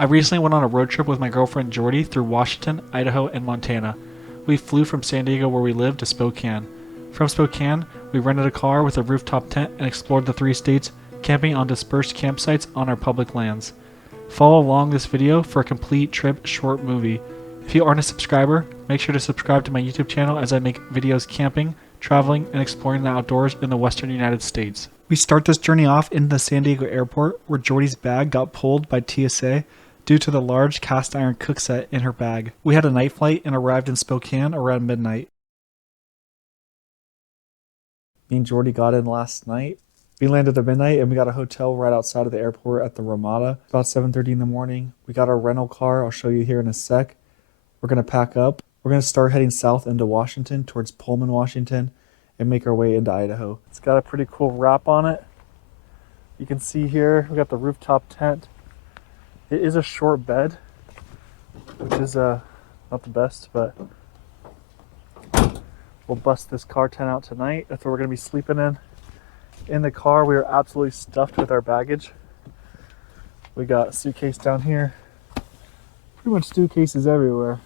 I recently went on a road trip with my girlfriend Jordie through Washington, Idaho, and Montana. We flew from San Diego, where we live, to Spokane. From Spokane, we rented a car with a rooftop tent and explored the 3 states, camping on dispersed campsites on our public lands. Follow along this video for a complete trip short movie. If you aren't a subscriber, make sure to subscribe to my YouTube channel as I make videos camping, traveling, and exploring the outdoors in the western United States. We start this journey off in the San Diego airport, where Jordie's bag got pulled by TSA due to the large cast iron cook set in her bag. We had a night flight and arrived in Spokane around midnight. Me and Jordie got in last night. We landed at midnight and we got a hotel right outside of the airport at the Ramada. About 7:30 in the morning. We got our rental car. I'll show you here in a sec. We're going to pack up. We're going to start heading south into Washington, towards Pullman, Washington, and make our way into Idaho. It's got a pretty cool wrap on it. You can see here, we got the rooftop tent. It is a short bed, which is not the best, but we'll bust this car tent out tonight. That's what we're going to be sleeping in. In the car, we are absolutely stuffed with our baggage. We got a suitcase down here. Pretty much suitcases everywhere.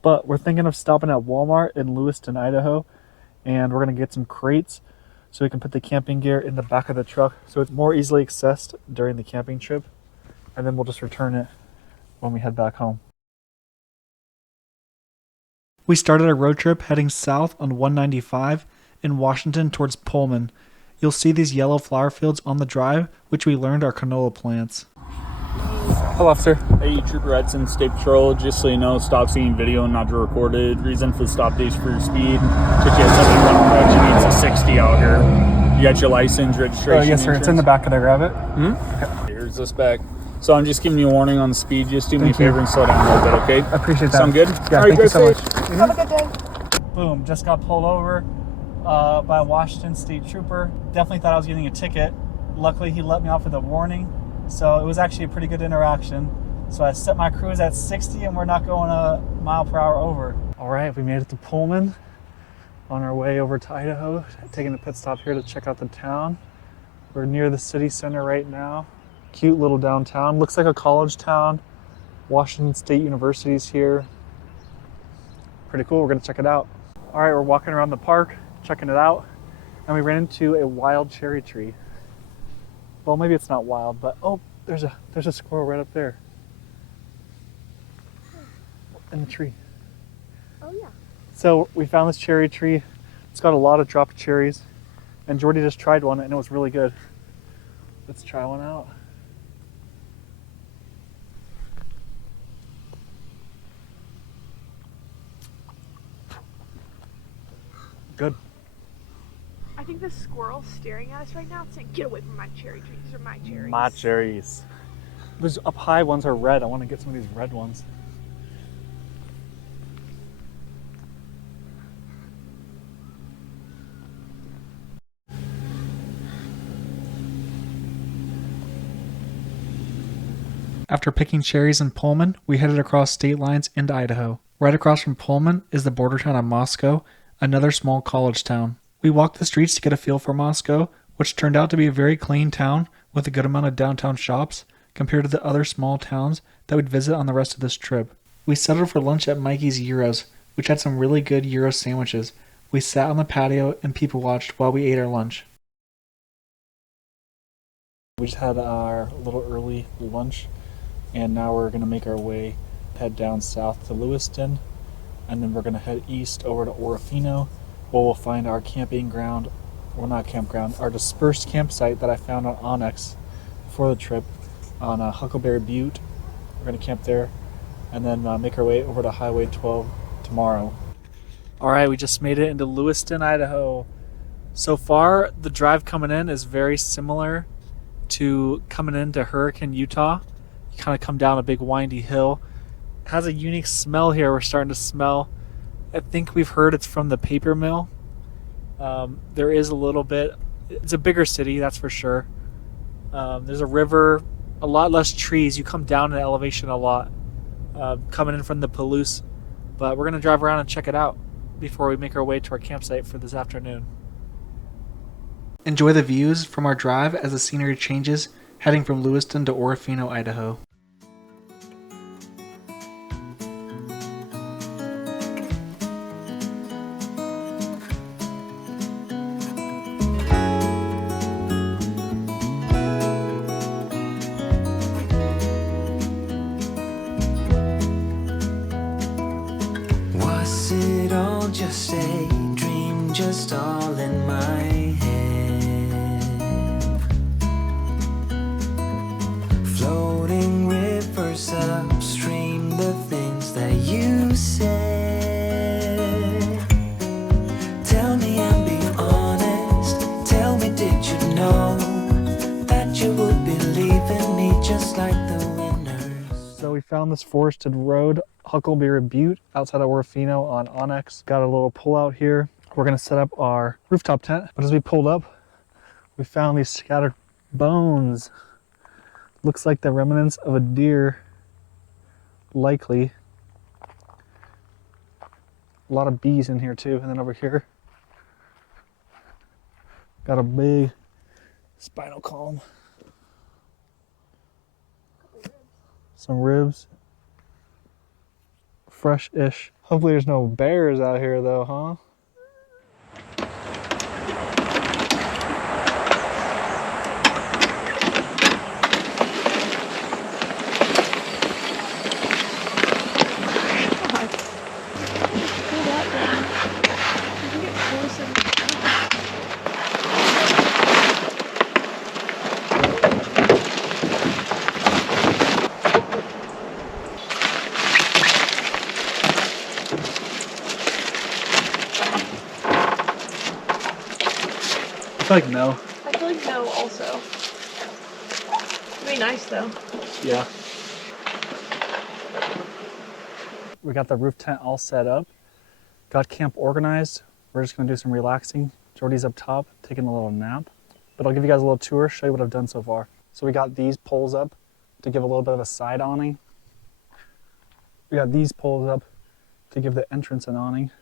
But we're thinking of stopping at Walmart in Lewison, Idaho, and we're going to get some crates so we can put the camping gear in the back of the truck so it's more easily accessed during the camping trip. And then we'll just return it when we head back home. We started our road trip heading south on 195 in Washington towards Pullman. You'll see these yellow flower fields on the drive, which we learned are canola plants. Hello, officer. Hey, Trooper Edson, State Patrol. Just so you know, stop seeing video and not recorded. Reason for the stop days for your speed. Took you at 71 approach. You need to 60 out here. You got your license, registration? Yes, sir. Insurance? It's in the back. Can I grab it? Okay. Here's this back. So I'm just giving you a warning on the speed. Just do me a favor and slow down a little bit, okay? I appreciate that. Sound good? Yeah, all right, thank you so much. Have a good day. Boom, just got pulled over by a Washington State Trooper. Definitely thought I was getting a ticket. Luckily, he let me off with a warning. So it was actually a pretty good interaction. So I set my cruise at 60 and we're not going a mile per hour over. All right, we made it to Pullman on our way over to Idaho, taking a pit stop here to check out the town. We're near the city center right now. Cute little downtown. Looks like a college town. Washington State University's here. Pretty cool. We're going to check it out. All right, we're walking around the park, checking it out, and we ran into a wild cherry tree. Well, maybe it's not wild, but oh, there's a squirrel right up there in the tree. Oh yeah. So we found this cherry tree. It's got a lot of dropped cherries, and Jordie just tried one and it was really good. Let's try one out. Good. I think the squirrel's staring at us right now saying, "Get away from my cherry trees. These are my cherries." My cherries. Those up high ones are red. I want to get some of these red ones. After picking cherries in Pullman, we headed across state lines into Idaho. Right across from Pullman is the border town of Moscow, another small college town. We walked the streets to get a feel for Moscow, which turned out to be a very clean town with a good amount of downtown shops compared to the other small towns that we'd visit on the rest of this trip. We settled for lunch at Mikey's Gyros, which had some really good gyro sandwiches. We sat on the patio and people watched while we ate our lunch. We just had our little early lunch, and now we're going to make our way, head down south to Lewiston, and then we're going to head east over to Orofino, where we'll find our camping ground, well, not campground, our dispersed campsite that I found on Onyx for the trip on Huckleberry Butte. We're going to camp there and then make our way over to Highway 12 tomorrow. All right, we just made it into Lewiston, Idaho. So far, the drive coming in is very similar to coming into Hurricane, Utah. You kind of come down a big windy hill. It has a unique smell here. We're starting to smell. I think we've heard it's from the paper mill. There is a little bit. It's a bigger city, that's for sure. There's a river, a lot less trees. You come down in elevation a lot coming in from the Palouse. But we're going to drive around and check it out before we make our way to our campsite for this afternoon. Enjoy the views from our drive as the scenery changes, heading from Lewiston to Orofino, Idaho. just a dream, just all in my head. Floating rivers upstream, the things that you said. Tell me and be honest, tell me, did you know that you would believe in me just like the winners? So we found this forested road, Huckleberry Butte, outside of Orofino on Onyx. Got a little pull out here. We're gonna set up our rooftop tent, but as we pulled up, we found these scattered bones. Looks like the remnants of a deer, likely. A lot of bees in here too, and then over here, got a big spinal column. Some ribs. Fresh-ish. Hopefully there's no bears out here though, huh? I feel like no. I feel like no also. It'd be nice though. Yeah. We got the roof tent all set up. Got camp organized. We're just gonna do some relaxing. Jordie's up top, taking a little nap. But I'll give you guys a little tour, show you what I've done so far. So we got these poles up to give a little bit of a side awning. We got these poles up to give the entrance an awning.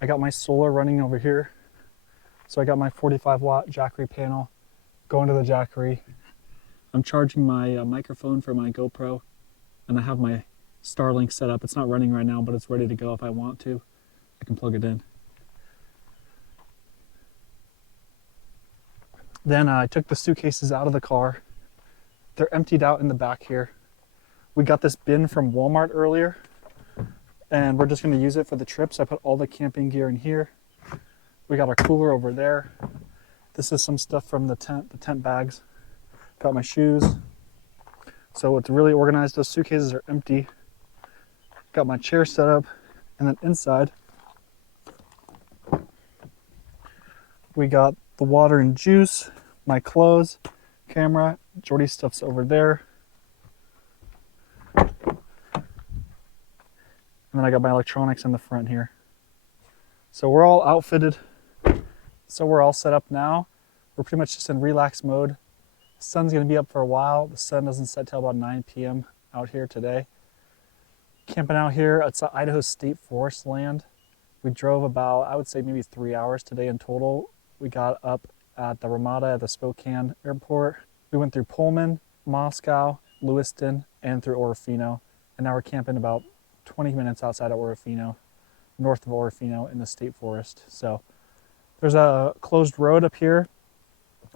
I got my solar running over here. So I got my 45-watt Jackery panel going to the Jackery. I'm charging my microphone for my GoPro, and I have my Starlink set up. It's not running right now, but it's ready to go if I want to. I can plug it in. Then I took the suitcases out of the car. They're emptied out in the back here. We got this bin from Walmart earlier, and we're just going to use it for the trip. So I put all the camping gear in here. We got our cooler over there. This is some stuff from the tent bags. Got my shoes. So it's really organized. Those suitcases are empty. Got my chair set up. And then inside, we got the water and juice, my clothes, camera, Jordie's stuff's over there. And then I got my electronics in the front here. So we're all outfitted. So we're all set up now. We're pretty much just in relax mode. The sun's gonna be up for a while. The sun doesn't set till about 9 p.m. out here today. Camping out here, it's Idaho State Forest land. We drove about, I would say maybe 3 hours today in total. We got up at the Ramada at the Spokane airport. We went through Pullman, Moscow, Lewison, and through Orofino. And now we're camping about 20 minutes outside of Orofino, north of Orofino in the state forest. So there's a closed road up here.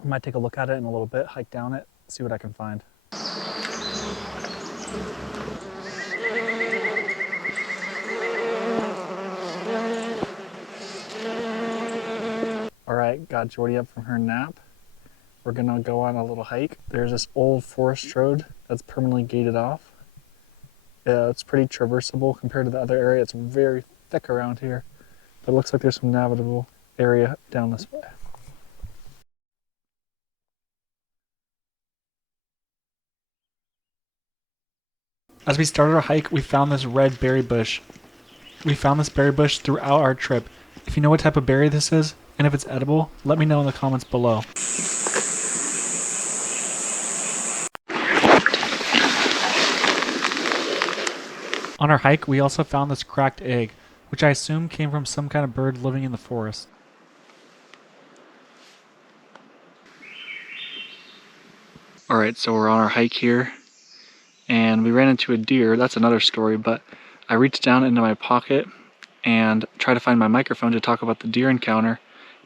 I might take a look at it in a little bit, hike down it, see what I can find. All right, got Jordie up from her nap. We're gonna go on a little hike. There's this old forest road that's permanently gated off. It's pretty traversable compared to the other area. It's very thick around here, but it looks like there's some navigable area down this way. As we started our hike, we found this red berry bush. We found this berry bush throughout our trip. If you know what type of berry this is, and if it's edible, let me know in the comments below. On our hike, we also found this cracked egg, which I assume came from some kind of bird living in the forest. Alright, so we're on our hike here, and we ran into a deer. That's another story, but I reached down into my pocket and tried to find my microphone to talk about the deer encounter,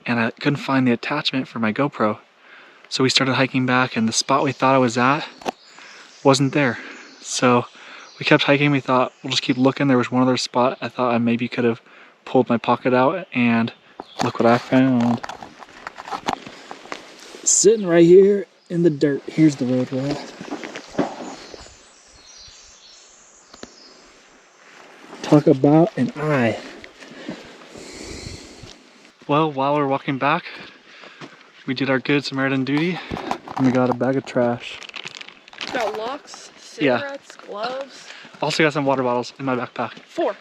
and I couldn't find the attachment for my GoPro. So we started hiking back, and the spot we thought I was at wasn't there. So we kept hiking. We thought we'll just keep looking. There was one other spot I thought I maybe could have pulled my pocket out, and look what I found. Sitting right here in the dirt. Here's the road rat. Talk about an eye. Well, while we're walking back, we did our good Samaritan duty, and we got a bag of trash. Got locks, cigarettes, gloves. Also got some water bottles in my backpack. 4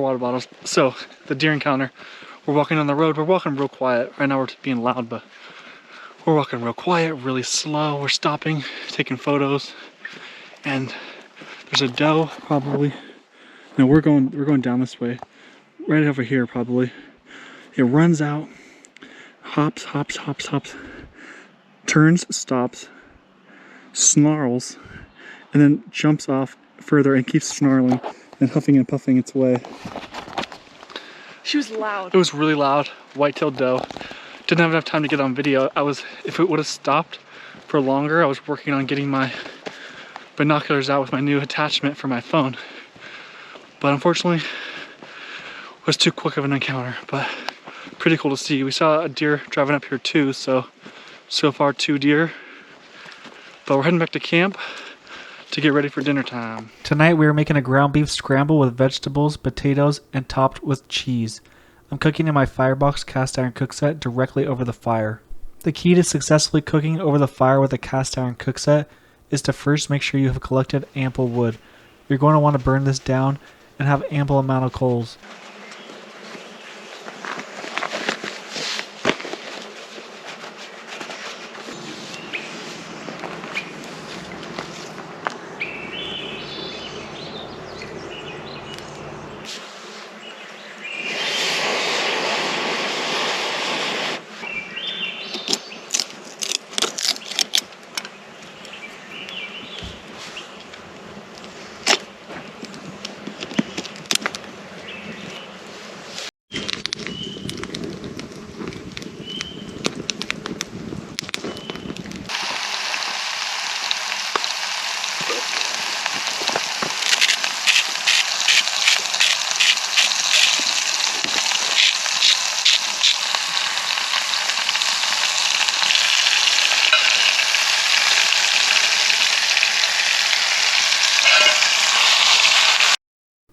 water bottles. So, the deer encounter. We're walking on the road. We're walking real quiet. Right now we're being loud, but we're walking real quiet, really slow. We're stopping, taking photos, and there's a doe probably. No, we're going down this way. Right over here probably. It runs out, hops, turns, stops, snarls, and then jumps off further and keeps snarling and huffing and puffing its way. She was loud. It was really loud. White-tailed doe. Didn't have enough time to get on video. If it would have stopped for longer, I was working on getting my binoculars out with my new attachment for my phone. But unfortunately, it was too quick of an encounter, but pretty cool to see. We saw a deer driving up here too, so far 2 deer. But we're heading back to camp to get ready for dinner time. Tonight we are making a ground beef scramble with vegetables, potatoes, and topped with cheese. I'm cooking in my firebox cast iron cook set directly over the fire. The key to successfully cooking over the fire with a cast iron cook set is to first make sure you have collected ample wood. You're going to want to burn this down and have ample amount of coals.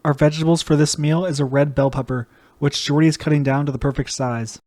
Our vegetables for this meal is a red bell pepper, which Jordie is cutting down to the perfect size.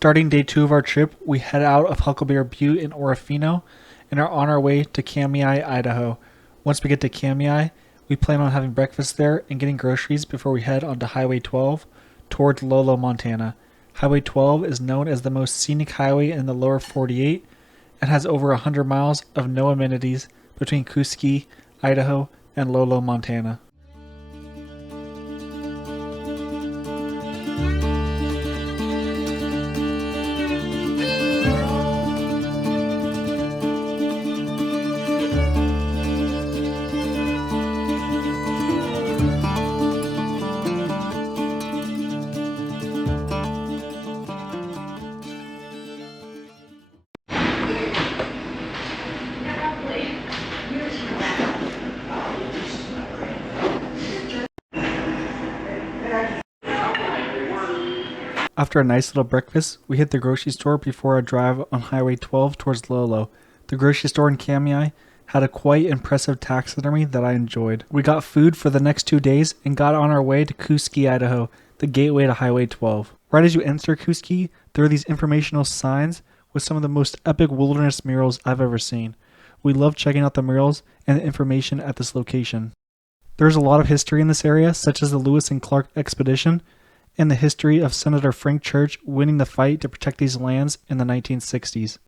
Starting day 2 of our trip, we head out of Huckleberry Butte in Orofino and are on our way to Kamiah, Idaho. Once we get to Kamiah, we plan on having breakfast there and getting groceries before we head onto Highway 12 towards Lolo, Montana. Highway 12 is known as the most scenic highway in the lower 48 and has over 100 miles of no amenities between Kooskia, Idaho, and Lolo, Montana. After a nice little breakfast, we hit the grocery store before our drive on Highway 12 towards Lolo. The grocery store in Kamiah had a quite impressive taxidermy that I enjoyed. We got food for the next 2 days and got on our way to Kooskia, Idaho, the gateway to Highway 12. Right as you enter Kooskia, there are these informational signs with some of the most epic wilderness murals I've ever seen. We love checking out the murals and the information at this location. There's a lot of history in this area, such as the Lewis and Clark expedition, and the history of Senator Frank Church winning the fight to protect these lands in the 1960s.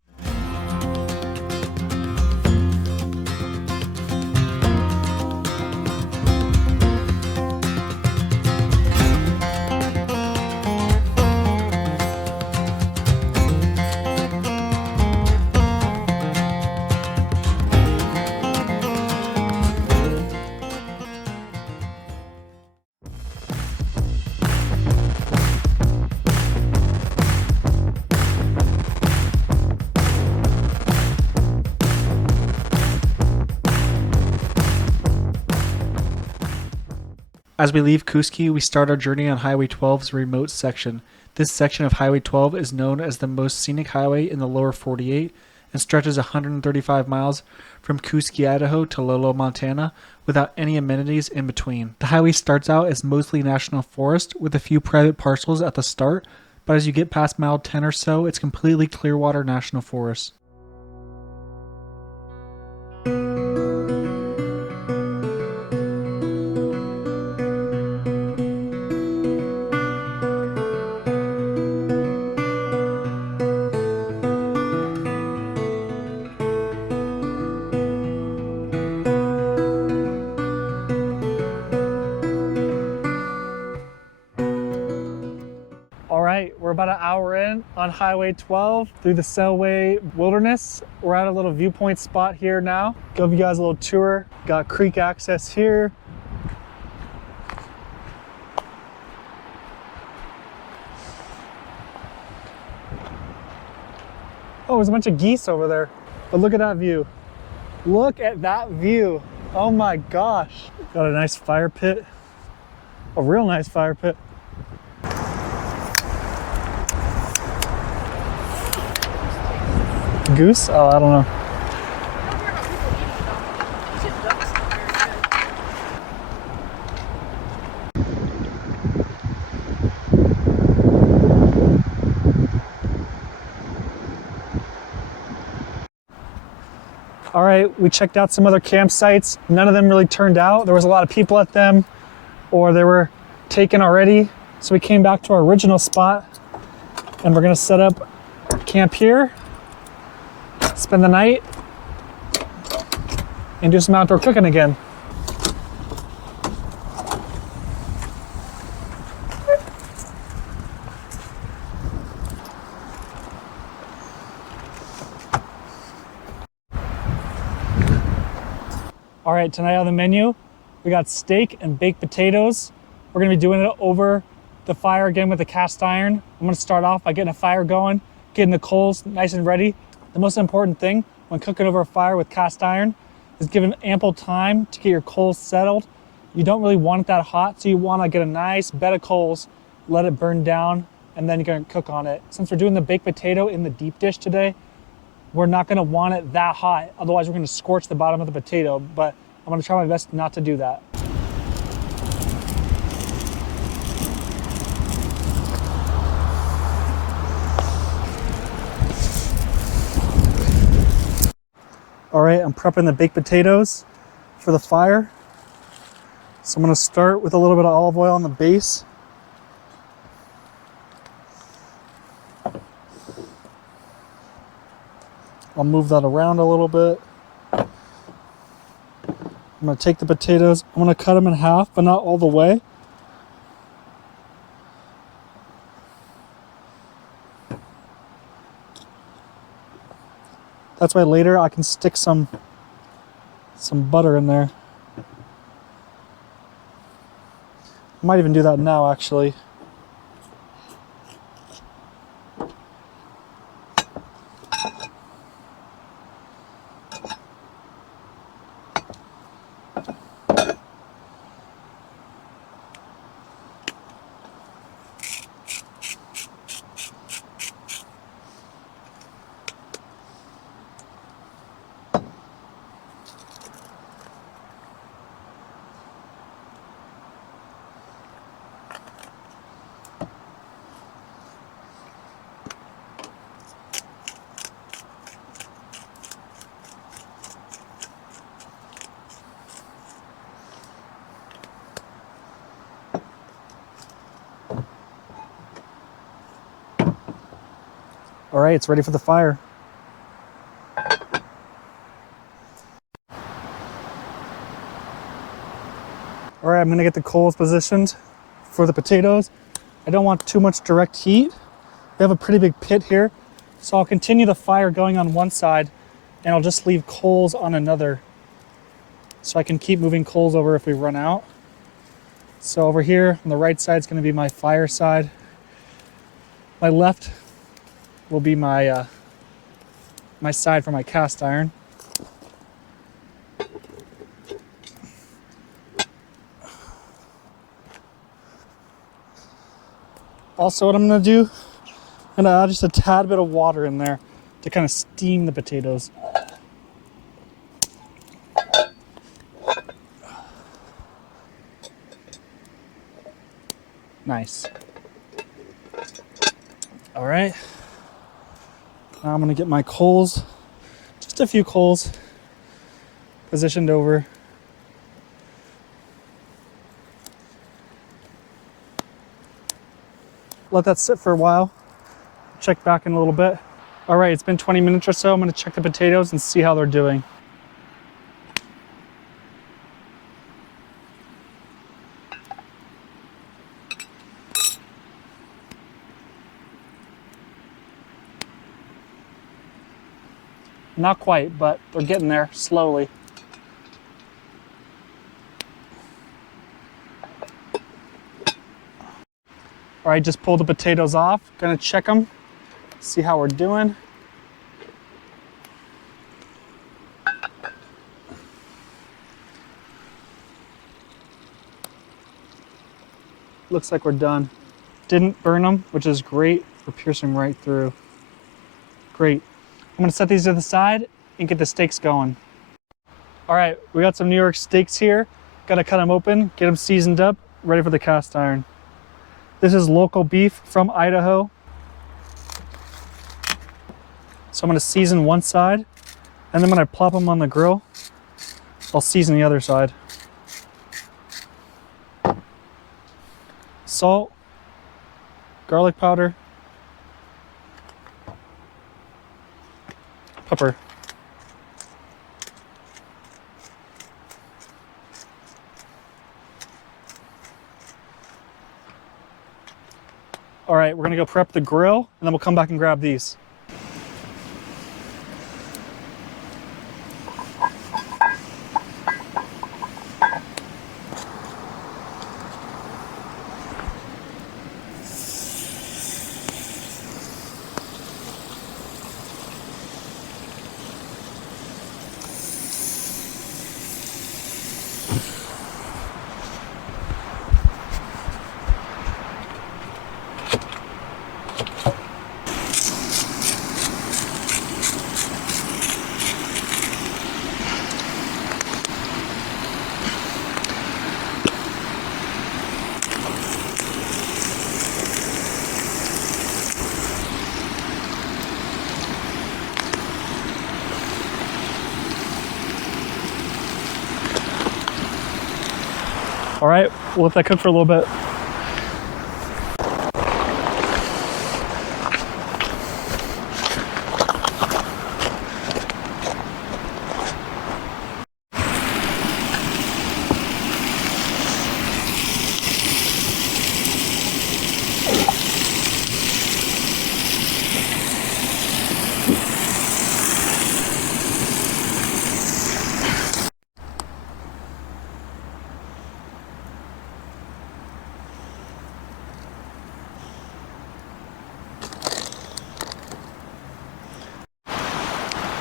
As we leave Kooskia, we start our journey on Highway 12's remote section. This section of Highway 12 is known as the most scenic highway in the lower 48 and stretches 135 miles from Kooskia, Idaho to Lolo, Montana, without any amenities in between. The highway starts out as mostly national forest with a few private parcels at the start, but as you get past mile 10 or so, it's completely Clearwater National Forest. We're about an hour in on Highway 12 through the Selway Wilderness. We're at a little viewpoint spot here now. Give you guys a little tour. Got creek access here. Oh, there's a bunch of geese over there. But look at that view. Look at that view. Oh my gosh. Got a nice fire pit. A real nice fire pit. Goose? Oh, I don't know. All right, we checked out some other campsites. None of them really turned out. There was a lot of people at them, or they were taken already. So we came back to our original spot, and we're gonna set up camp here, spend the night, and do some outdoor cooking again. All right, tonight on the menu, we got steak and baked potatoes. We're gonna be doing it over the fire again with the cast iron. I'm gonna start off by getting a fire going, getting the coals nice and ready. The most important thing when cooking over a fire with cast iron is giving ample time to get your coals settled. You don't really want it that hot, so you wanna get a nice bed of coals, let it burn down, and then you're gonna cook on it. Since we're doing the baked potato in the deep dish today, we're not gonna want it that hot. Otherwise, we're gonna scorch the bottom of the potato, but I'm gonna try my best not to do that. All right, I'm prepping the baked potatoes for the fire. So I'm gonna start with a little bit of olive oil on the base. I'll move that around a little bit. I'm gonna take the potatoes, I'm gonna cut them in half, but not all the way. That's why later I can stick some butter in there. I might even do that now, actually. All right, it's ready for the fire. All right, I'm gonna get the coals positioned for the potatoes. I don't want too much direct heat. We have a pretty big pit here, so I'll continue the fire going on one side and I'll just leave coals on another so I can keep moving coals over if we run out. So over here on the right side is gonna be my fire side. My left will be my my side for my cast iron. Also, what I'm gonna do, I'm gonna add just a tad bit of water in there to kind of steam the potatoes. Nice. All right. Now I'm gonna get my coals, just a few coals, positioned over. Let that sit for a while. Check back in a little bit. All right, it's been 20 minutes or so. I'm gonna check the potatoes and see how they're doing. Not quite, but they're getting there slowly. All right, just pulled the potatoes off. Gonna check them, see how we're doing. Looks like we're done. Didn't burn them, which is great. We're piercing right through. Great. I'm gonna set these to the side and get the steaks going. All right, we got some New York steaks here. Gotta cut them open, get them seasoned up, ready for the cast iron. This is local beef from Idaho. So I'm gonna season one side, and then when I plop them on the grill, I'll season the other side. Salt, garlic powder, pepper. All right, we're gonna go prep the grill and then we'll come back and grab these. All right, we'll let that cook for a little bit.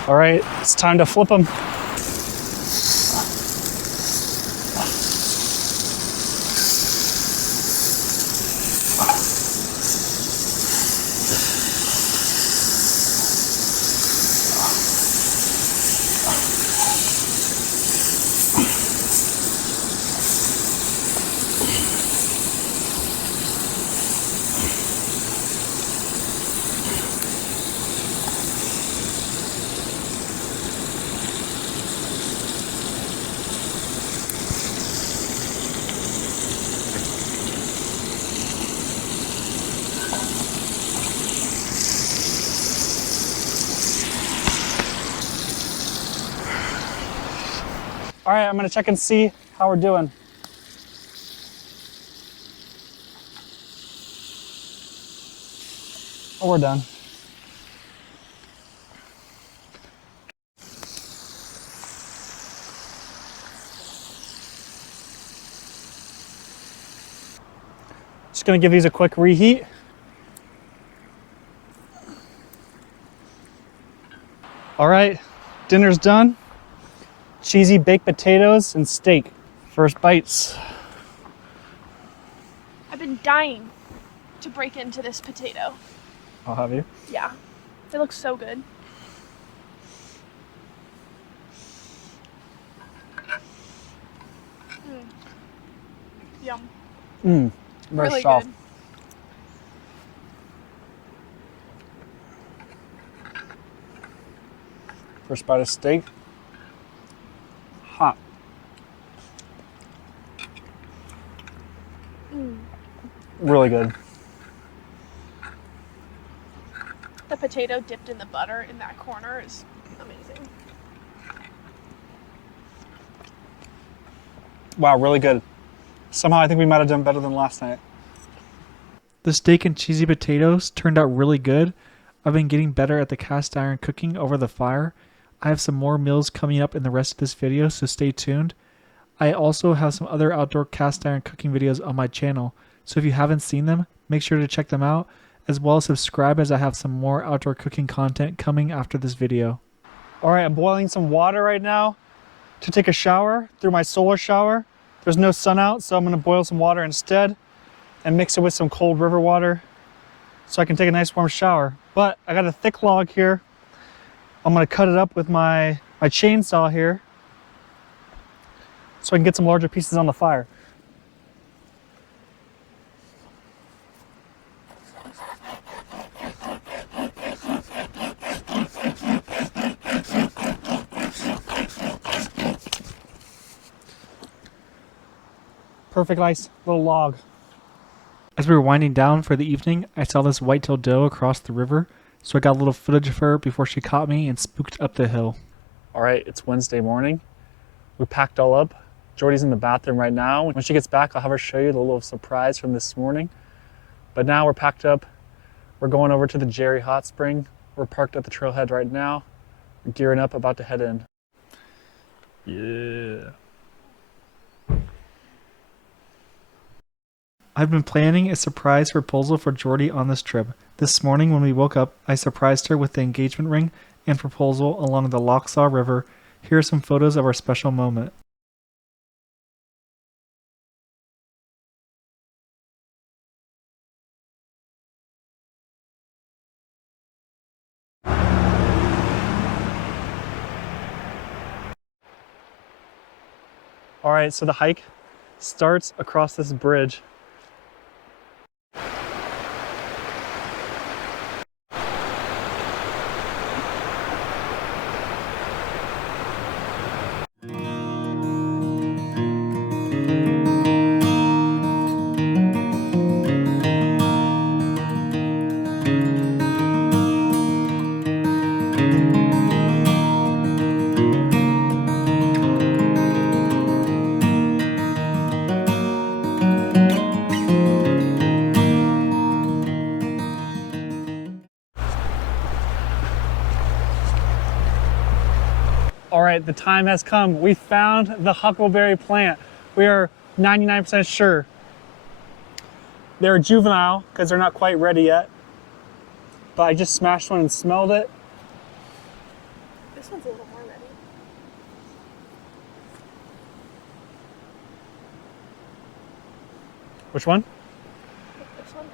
All right, it's time to flip them. All right, I'm gonna check and see how we're doing. Oh, we're done. Just gonna give these a quick reheat. All right, dinner's done. Cheesy baked potatoes and steak. First bites. I've been dying to break into this potato. I'll have you. Yeah, it looks so good. Yum. Very Really soft. good. First bite of steak. Hot. Really good. The potato dipped in the butter in that corner is amazing. Wow, really good. Somehow I think we might have done better than last night. The steak and cheesy potatoes turned out really good. I've been getting better at the cast iron cooking over the fire. I have some more meals coming up in the rest of this video, so stay tuned. I also have some other outdoor cast iron cooking videos on my channel, so if you haven't seen them, make sure to check them out, as well as subscribe as I have some more outdoor cooking content coming after this video. Alright, I'm boiling some water right now to take a shower through my solar shower. There's no sun out, so I'm going to boil some water instead and mix it with some cold river water so I can take a nice warm shower. But I got a thick log here. I'm going to cut it up with my chainsaw here so I can get some larger pieces on the fire. Perfect, nice little log. As we were winding down for the evening, I saw this white-tailed doe across the river, so I got a little footage of her before she caught me and spooked up the hill. All right, it's Wednesday morning. We packed all up. Jordie's in the bathroom right now. When she gets back, I'll have her show you the little surprise from this morning. But now we're packed up. We're going over to the Jerry Hot Spring. We're parked at the trailhead right now. We're gearing up, about to head in. Yeah. I've been planning a surprise proposal for Jordie on this trip. This morning when we woke up, I surprised her with the engagement ring and proposal along the Lochsaw River. Here are some photos of our special moment. All right, so the hike starts across this bridge. All right, the time has come. We found the huckleberry plant. We are 99% sure. They're juvenile because they're not quite ready yet. But I just smashed one and smelled it. This one's a little more ready. Which one? This one.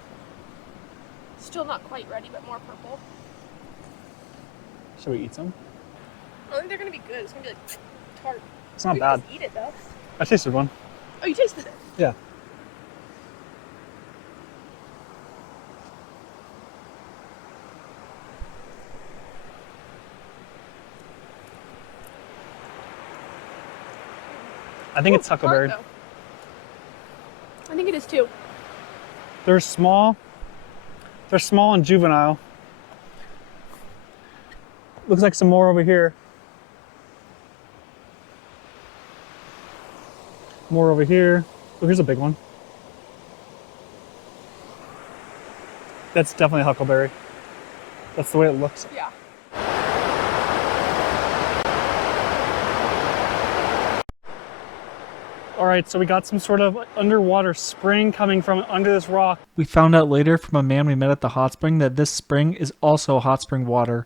Still not quite ready, but more purple. Should we eat some? I think they're gonna be good. It's gonna be like tart. It's not We bad. Just eat it though. I tasted one. Oh, you tasted it? Yeah. I think it's huckleberry. Tart, though. I think it is too. They're small. They're small and juvenile. Looks like some more over here. More over here. Oh, here's a big one. That's definitely a huckleberry. That's the way it looks. Yeah. All right, so we got some sort of underwater spring coming from under this rock. We found out later from a man we met at the hot spring that this spring is also hot spring water.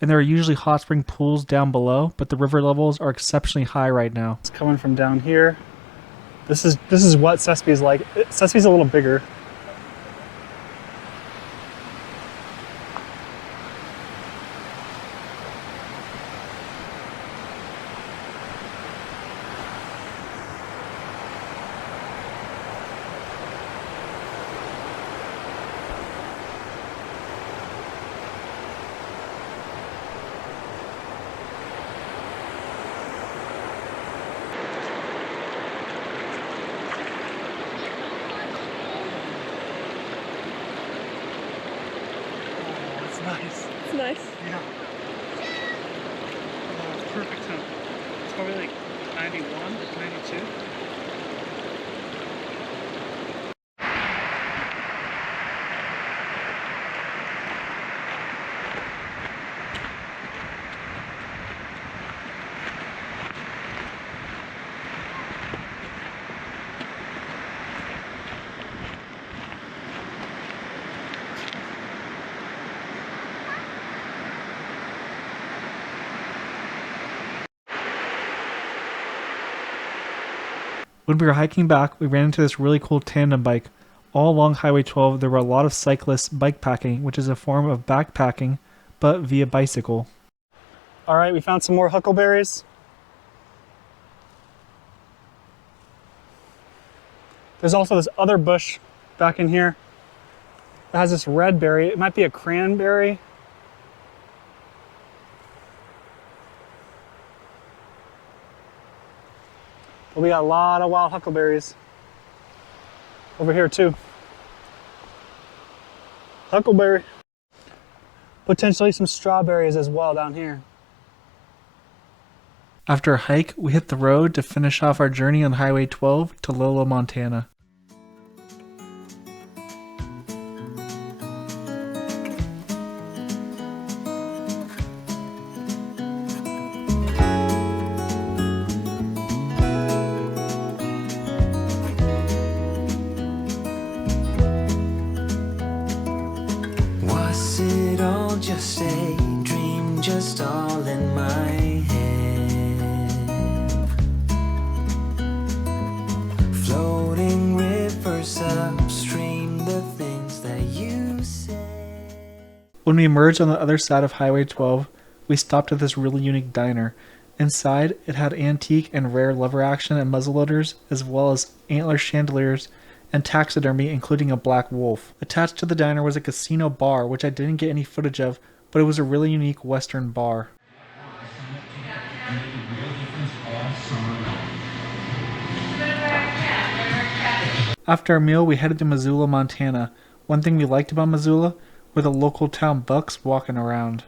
And there are usually hot spring pools down below, but the river levels are exceptionally high right now. It's coming from down here. This is what Sesape's like. Sesape's a little bigger. Nice. It's nice. Yeah. Perfect temp. It's probably like 91, 92. When we were hiking back, we ran into this really cool tandem bike. All along Highway 12, there were a lot of cyclists bikepacking, which is a form of backpacking, but via bicycle. All right, we found some more huckleberries. There's also this other bush back in here that has this red berry. It might be a cranberry. But we got a lot of wild huckleberries over here too. Huckleberry. Potentially some strawberries as well down here. After a hike, we hit the road to finish off our journey on Highway 12 to Lolo, Montana. Was it all just a dream, just all in my head? Floating rivers upstream, the things that you said. When we emerged on the other side of Highway 12, we stopped at this really unique diner. Inside, it had antique and rare lever action and muzzleloaders, as well as antler chandeliers and taxidermy, including a black wolf. Attached to the diner was a casino bar, which I didn't get any footage of, but it was a really unique Western bar. After our meal, we headed to Missoula, Montana. One thing we liked about Missoula were the local town bucks walking around.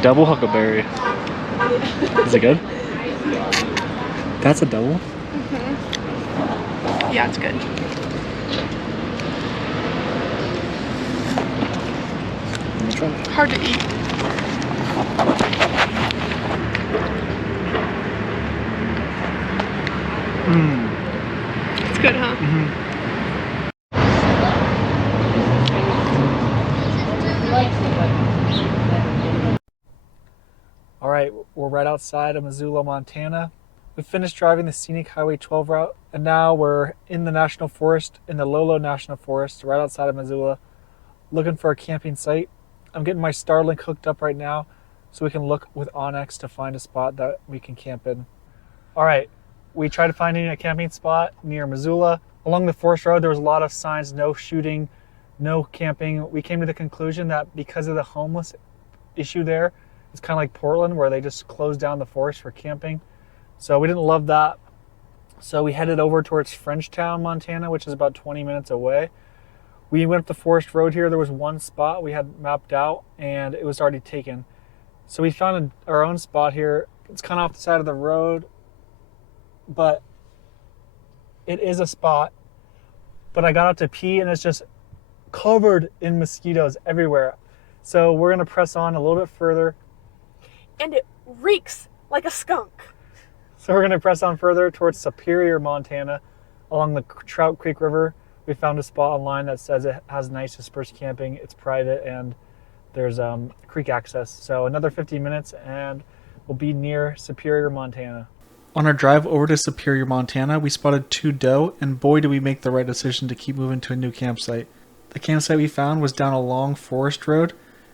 Double huckleberry. Is it good? That's a double? Yeah, it's good. Hard to eat. It's good, huh? All right, we're right outside of Missoula, Montana. We finished driving the scenic Highway 12 route, and now we're in the National Forest, in the Lolo National Forest, right outside of Missoula, looking for a camping site. I'm getting my Starlink hooked up right now so we can look with Onyx to find a spot that we can camp in. All right, we tried finding a camping spot near Missoula. Along the forest road, there was a lot of signs, no shooting, no camping. We came to the conclusion that because of the homeless issue there, it's kind of like Portland where they just closed down the forest for camping. So we didn't love that. So we headed over towards Frenchtown, Montana, which is about 20 minutes away. We went up the forest road here. There was one spot we had mapped out and it was already taken. So we found our own spot here. It's kind of off the side of the road, but it is a spot. But I got out to pee and it's just covered in mosquitoes everywhere. So we're gonna press on a little bit further. And it reeks like a skunk. So we're gonna press on further towards Superior, Montana, along the Trout Creek River. We found a spot online that says it has nice dispersed camping. It's private and there's creek access. So another 50 minutes and we'll be near Superior, Montana. On our drive over to Superior, Montana, we spotted 2 doe, and boy did we make the right decision to keep moving to a new campsite. The campsite we found was down a long forest road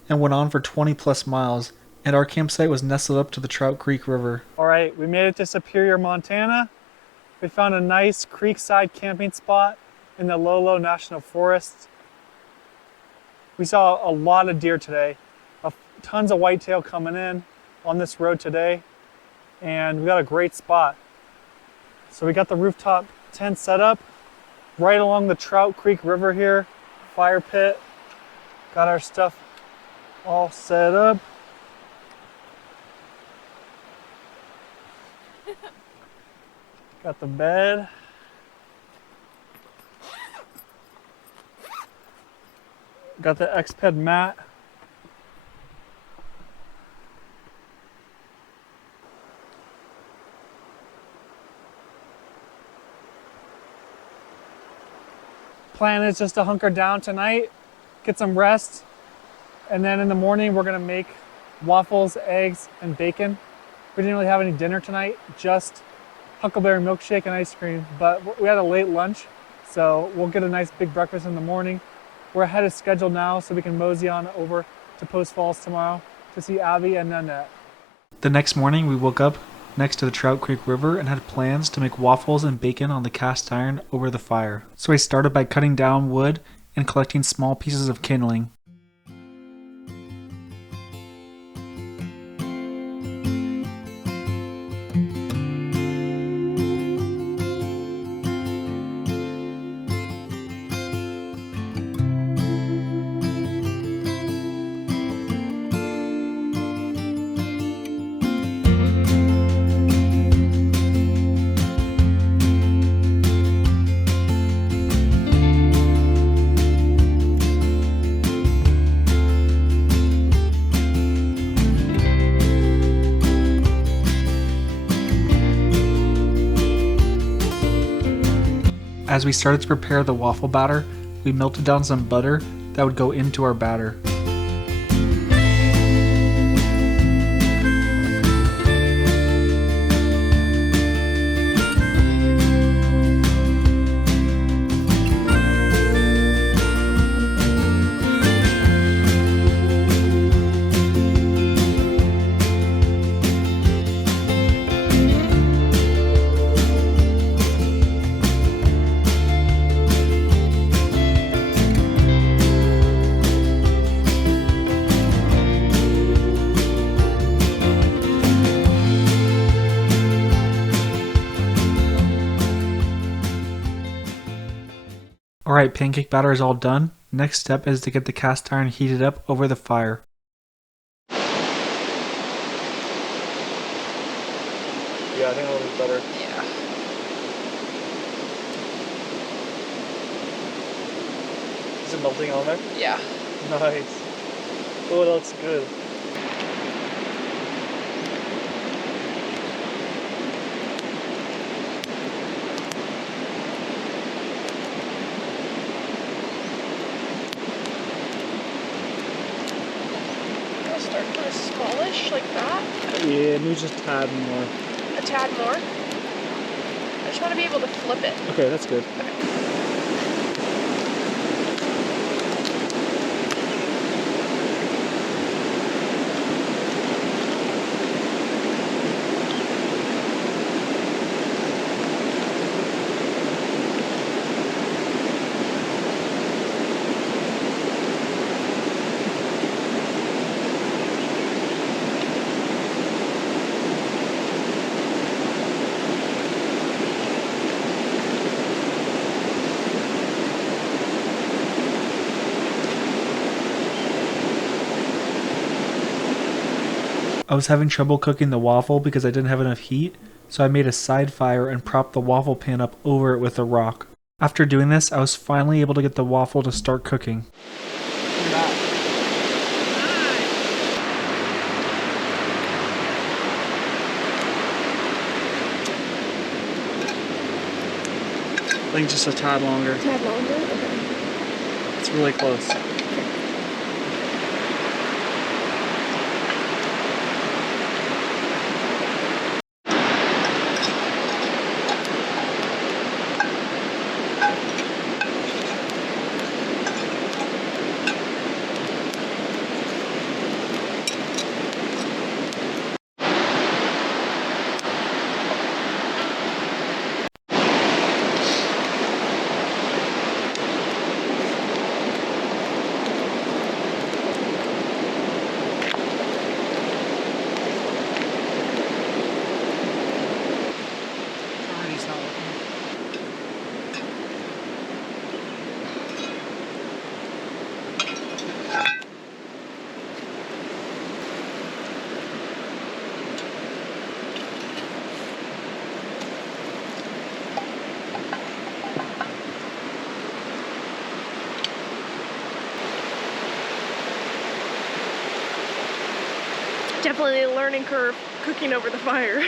and went on for 20 plus miles, and our campsite was nestled up to the Trout Creek River. All right, we made it to Superior, Montana. We found a nice creekside camping spot in the Lolo National Forest. We saw a lot of deer today, tons of whitetail coming in on this road today, and we got a great spot. So we got the rooftop tent set up right along the Trout Creek River here, fire pit, got our stuff all set up. Got the bed. Got the X-Ped mat. Plan is just to hunker down tonight, get some rest, and then in the morning we're gonna make waffles, eggs, and bacon. We didn't really have any dinner tonight, just Huckleberry milkshake and ice cream, but we had a late lunch, so we'll get a nice big breakfast in the morning. We're ahead of schedule now, so we can mosey on over to Post Falls tomorrow to see Abby and Nanette. The next morning, we woke up next to the Trout Creek River and had plans to make waffles and bacon on the cast iron over the fire. So I started by cutting down wood and collecting small pieces of kindling. As we started to prepare the waffle batter, we melted down some butter that would go into our batter. Alright, pancake batter is all done. Next step is to get the cast iron heated up over the fire. Yeah, I think that'll be better. Yeah. Is it melting on there? Yeah. Nice. Oh, that looks good. I'll start kind of smallish like that. Yeah, maybe just a tad more. A tad more. I just want to be able to flip it. Okay, that's good. Okay. I was having trouble cooking the waffle because I didn't have enough heat, so I made a side fire and propped the waffle pan up over it with a rock. After doing this, I was finally able to get the waffle to start cooking. I think just a tad longer. A tad longer? Okay. It's really close. Definitely a learning curve cooking over the fire.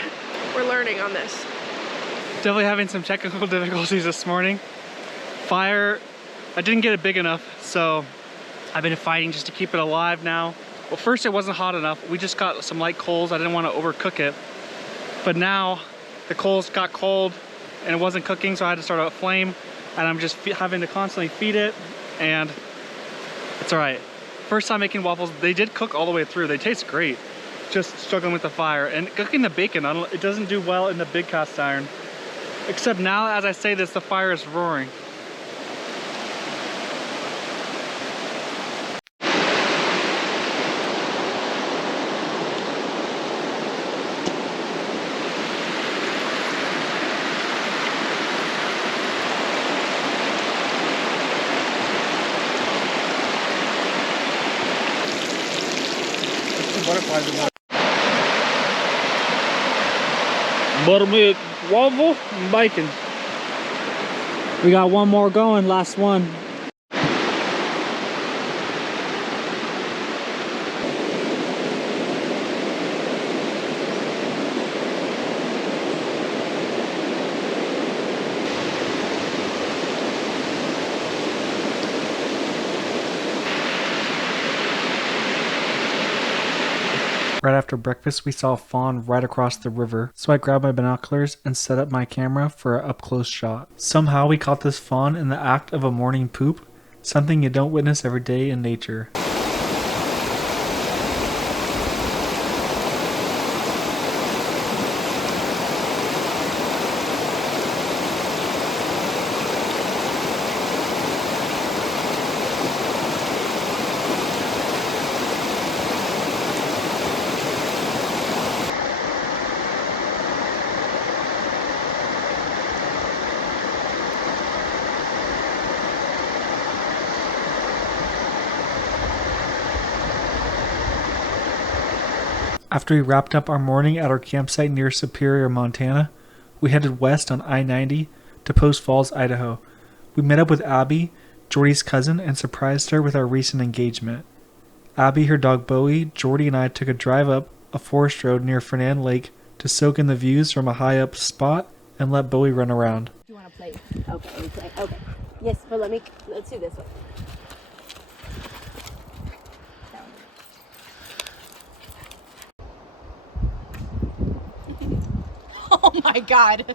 We're learning on this. Definitely having some technical difficulties this morning. Fire, I didn't get it big enough, so I've been fighting just to keep it alive now. Well, first it wasn't hot enough. We just got some light coals. I didn't want to overcook it. But now the coals got cold and it wasn't cooking, so I had to start a flame, and I'm just having to constantly feed it, and it's all right. First time making waffles, they did cook all the way through. They taste great. Just struggling with the fire. And cooking the bacon, it doesn't do well in the big cast iron. Except now, as I say this, the fire is roaring. Butterflies in there. Buttermilk waffle and bacon. We got one more going, last one. Right after breakfast, we saw a fawn right across the river, so I grabbed my binoculars and set up my camera for an up-close shot. Somehow we caught this fawn in the act of a morning poop, something you don't witness every day in nature. After we wrapped up our morning at our campsite near Superior, Montana, we headed west on I-90 to Post Falls, Idaho. We met up with Abby, Jordie's cousin, and surprised her with our recent engagement. Abby, her dog Bowie, Jordie, and I took a drive up a forest road near Fernand Lake to soak in the views from a high up spot and let Bowie run around. You want to play? Okay, we play. Okay. Yes, but let's do this one. Oh my god.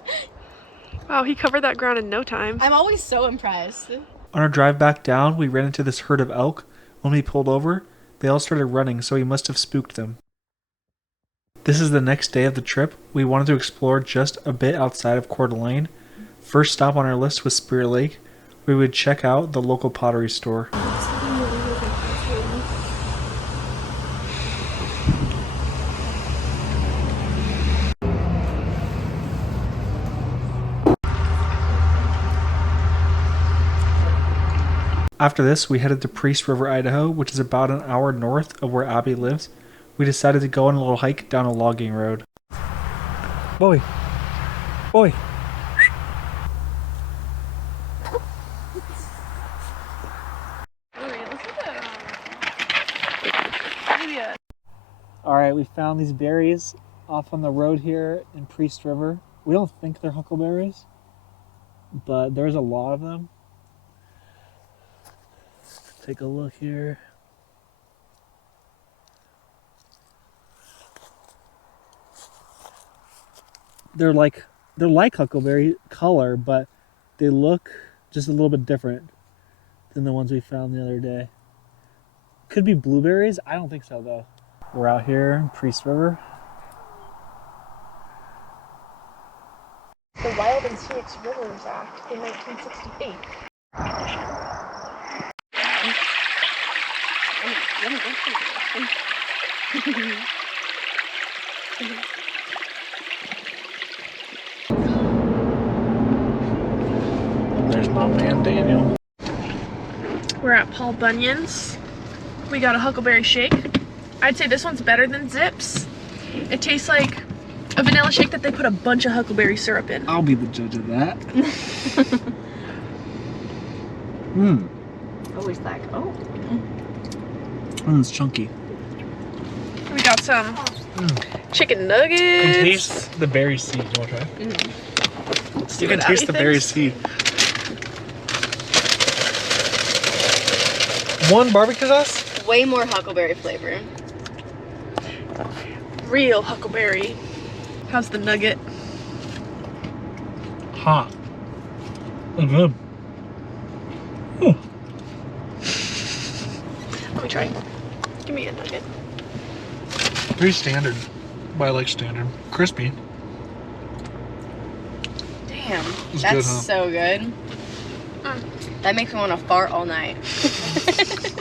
Wow, he covered that ground in no time. I'm always so impressed. On our drive back down, we ran into this herd of elk. When we pulled over, they all started running, so he must have spooked them. This is the next day of the trip. We wanted to explore just a bit outside of Coeur d'Alene. First stop on our list was Spirit Lake. We would check out the local pottery store. After this, we headed to Priest River, Idaho, which is about an hour north of where Abby lives. We decided to go on a little hike down a logging road. Bowie. Bowie. Alright, we found these berries off on the road here in Priest River. We don't think they're huckleberries, but there's a lot of them. Take a look here. They're like huckleberry color, but they look just a little bit different than the ones we found the other day. Could be blueberries. I don't think so though. We're out here in Priest River. The Wild and Scenic Rivers Act in 1968. There's my man Daniel. We're at Paul Bunyan's. We got a huckleberry shake. I'd say this one's better than Zips. It tastes like a vanilla shake that they put a bunch of huckleberry syrup in. I'll be the judge of that. Always like, oh. It's chunky. We got some chicken nuggets. You can taste the berry seed. You want to try? Let's You see can what taste Abby the berry thinks. seed. One barbecue sauce? Way more huckleberry flavor. Real huckleberry. How's the nugget? Hot. That's good. Ooh. Let me try. Give me a nugget. Pretty standard, but I like standard. Crispy. Damn, It's that's good, huh? so good. That makes me want to fart all night.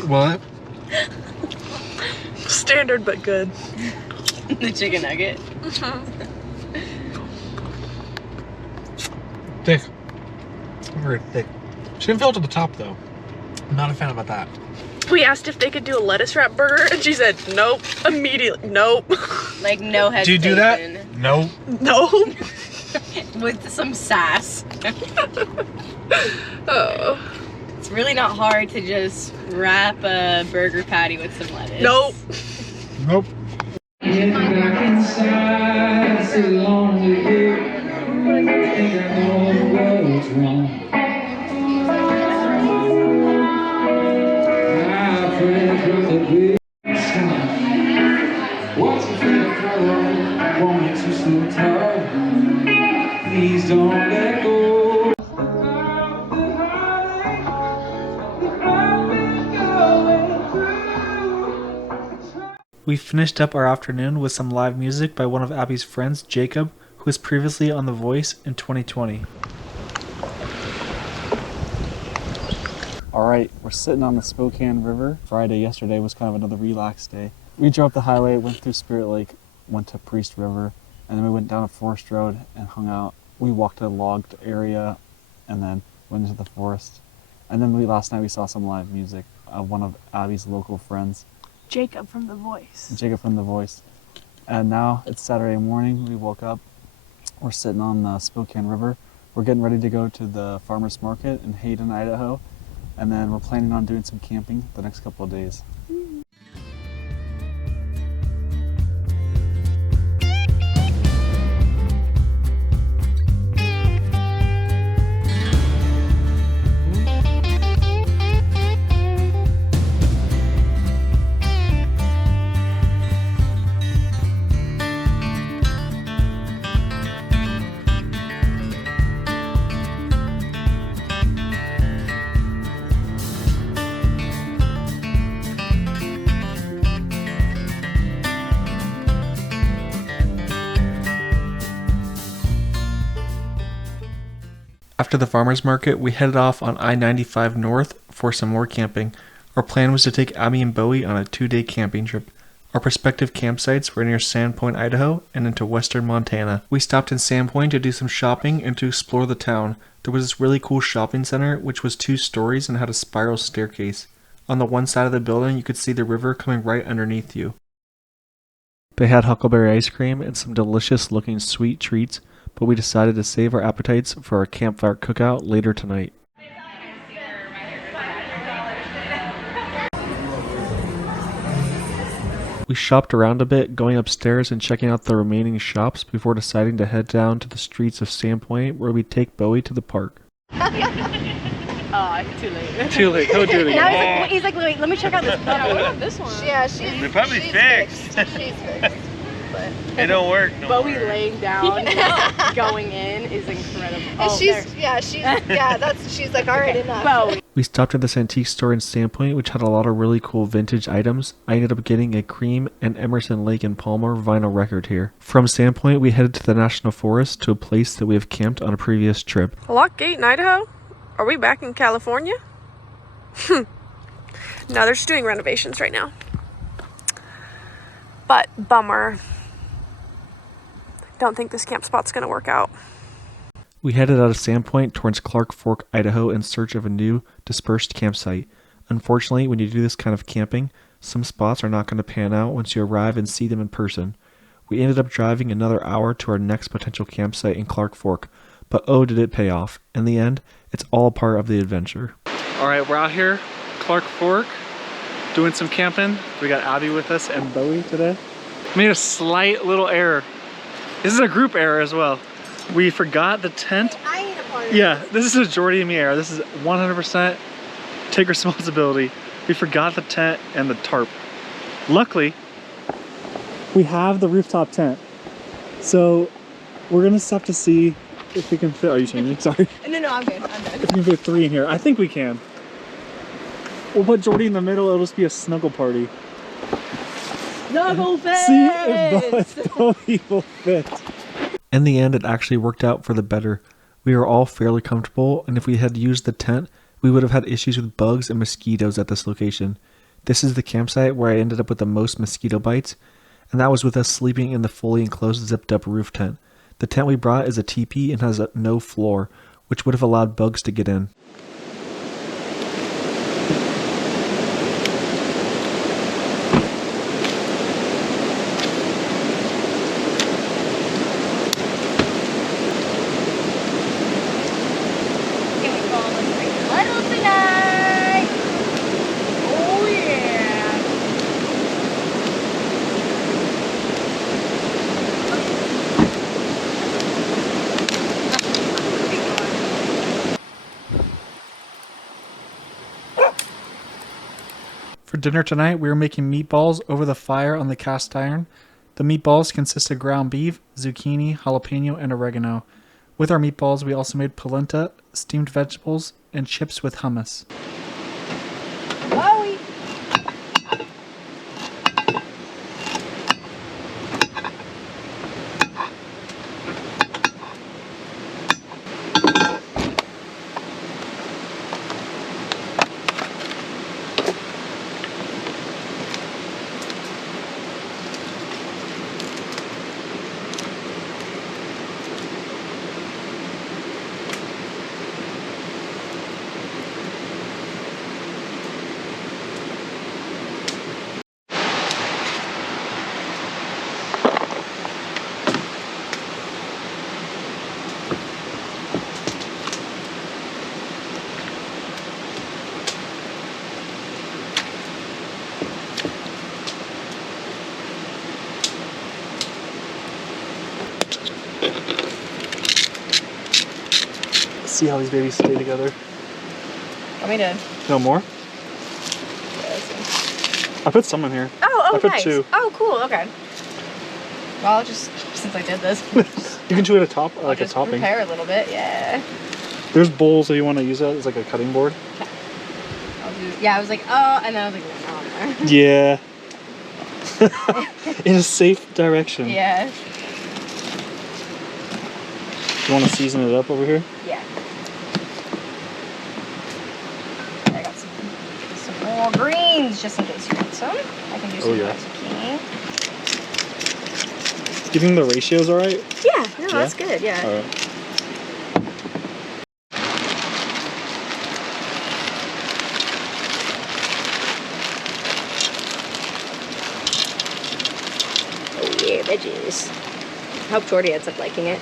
What? Standard but good. The chicken nugget. Thick. Very thick. She didn't fill it to the top though. I'm not a fan about that. We asked if they could do a lettuce wrap burger and she said nope. Immediately, nope. Like no hesitation. Do you do that? No. No. With some sass. Oh. It's really not hard to just wrap a burger patty with some lettuce. Nope. Nope. Please don't let go. We finished up our afternoon with some live music by one of Abby's friends, Jacob, who was previously on The Voice in 2020. Alright, we're sitting on the Spokane River. Friday yesterday was kind of another relaxed day. We drove up the highway, went through Spirit Lake, went to Priest River, and then we went down a forest road and hung out. We walked to a logged area and then went into the forest. And then last night we saw some live music. One of Abby's local friends, Jacob from The Voice. Jacob from The Voice. And now it's Saturday morning. We woke up. We're sitting on the Spokane River. We're getting ready to go to the farmer's market in Hayden, Idaho. And then we're planning on doing some camping the next couple of days. After the farmer's market, we headed off on I-95 north for some more camping. Our plan was to take Abby and Bowie on a 2-day camping trip. Our prospective campsites were near Sandpoint, Idaho, and into western Montana. We stopped in Sandpoint to do some shopping and to explore the town. There was this really cool shopping center, which was 2 stories and had a spiral staircase. On the one side of the building, you could see the river coming right underneath you. They had Huckleberry ice cream and some delicious looking sweet treats, but we decided to save our appetites for our campfire cookout later tonight. We shopped around a bit, going upstairs and checking out the remaining shops before deciding to head down to the streets of Sandpoint, where we'd take Bowie to the park. Oh, too late. Too late, don't do it Now again. he's like, wait, let me check out this puppy. What about this one? Yeah, They're probably she's fixed. She's fixed. But They don't work no Bowie more. laying down, going in is incredible. and she's like, all right, enough. Bowie. We stopped at this antique store in Sandpoint, which had a lot of really cool vintage items. I ended up getting a Cream and Emerson, Lake and Palmer vinyl record here. From Sandpoint, we headed to the National Forest, to a place that we have camped on a previous trip. Lock Gate in Idaho? Are we back in California? No, they're just doing renovations right now. But bummer. Don't think this camp spot's gonna work out. We headed out of Sandpoint towards Clark Fork, Idaho in search of a new dispersed campsite. Unfortunately, when you do this kind of camping, some spots are not going to pan out once you arrive and see them in person. We ended up driving another hour to our next potential campsite in Clark Fork, but oh did it pay off. In the end, it's all part of the adventure. Alright, we're out here, Clark Fork, doing some camping. We got Abby with us and Bowie today. Made a slight little error. This is a group error as well. We forgot the tent. I ain't a part of Yeah, this is a Jordie and I error. This is 100% take responsibility. We forgot the tent and the tarp. Luckily, we have the rooftop tent. So we're gonna have to see if we can fit. Are you changing? Sorry. No, I'm good. I'm good. If we can fit 3 in here. I think we can. We'll put Jordie in the middle. It'll just be a snuggle party. Snuggle face! See if Bowie will fit. In the end, it actually worked out for the better. We were all fairly comfortable, and if we had used the tent, we would have had issues with bugs and mosquitoes at this location. This is the campsite where I ended up with the most mosquito bites, and that was with us sleeping in the fully enclosed zipped up roof tent. The tent we brought is a teepee and has no floor, which would have allowed bugs to get in. For dinner tonight, we are making meatballs over the fire on the cast iron. The meatballs consist of ground beef, zucchini, jalapeno, and oregano. With our meatballs, we also made polenta, steamed vegetables, and chips with hummus. Bowie! See how these babies stay together. Want me to? No more? I put some in here. Oh, I put nice. 2. Oh, cool. Okay. Well, I'll just since I did this, You can do it a top, I'll like a just topping. prepare a little bit. Yeah. There's bowls if you want to use that as like a cutting board. I'll do. Yeah, I was like, oh, and then I was like, no, I'm there. Yeah. In a safe direction. Yeah. You want to season it up over here? Yeah. more greens just in case you want some. I can do some zucchini. Do you think the ratio's all right? Yeah, no, that's good. Yeah. All right. Oh yeah, veggies. I hope Jordie ends up liking it.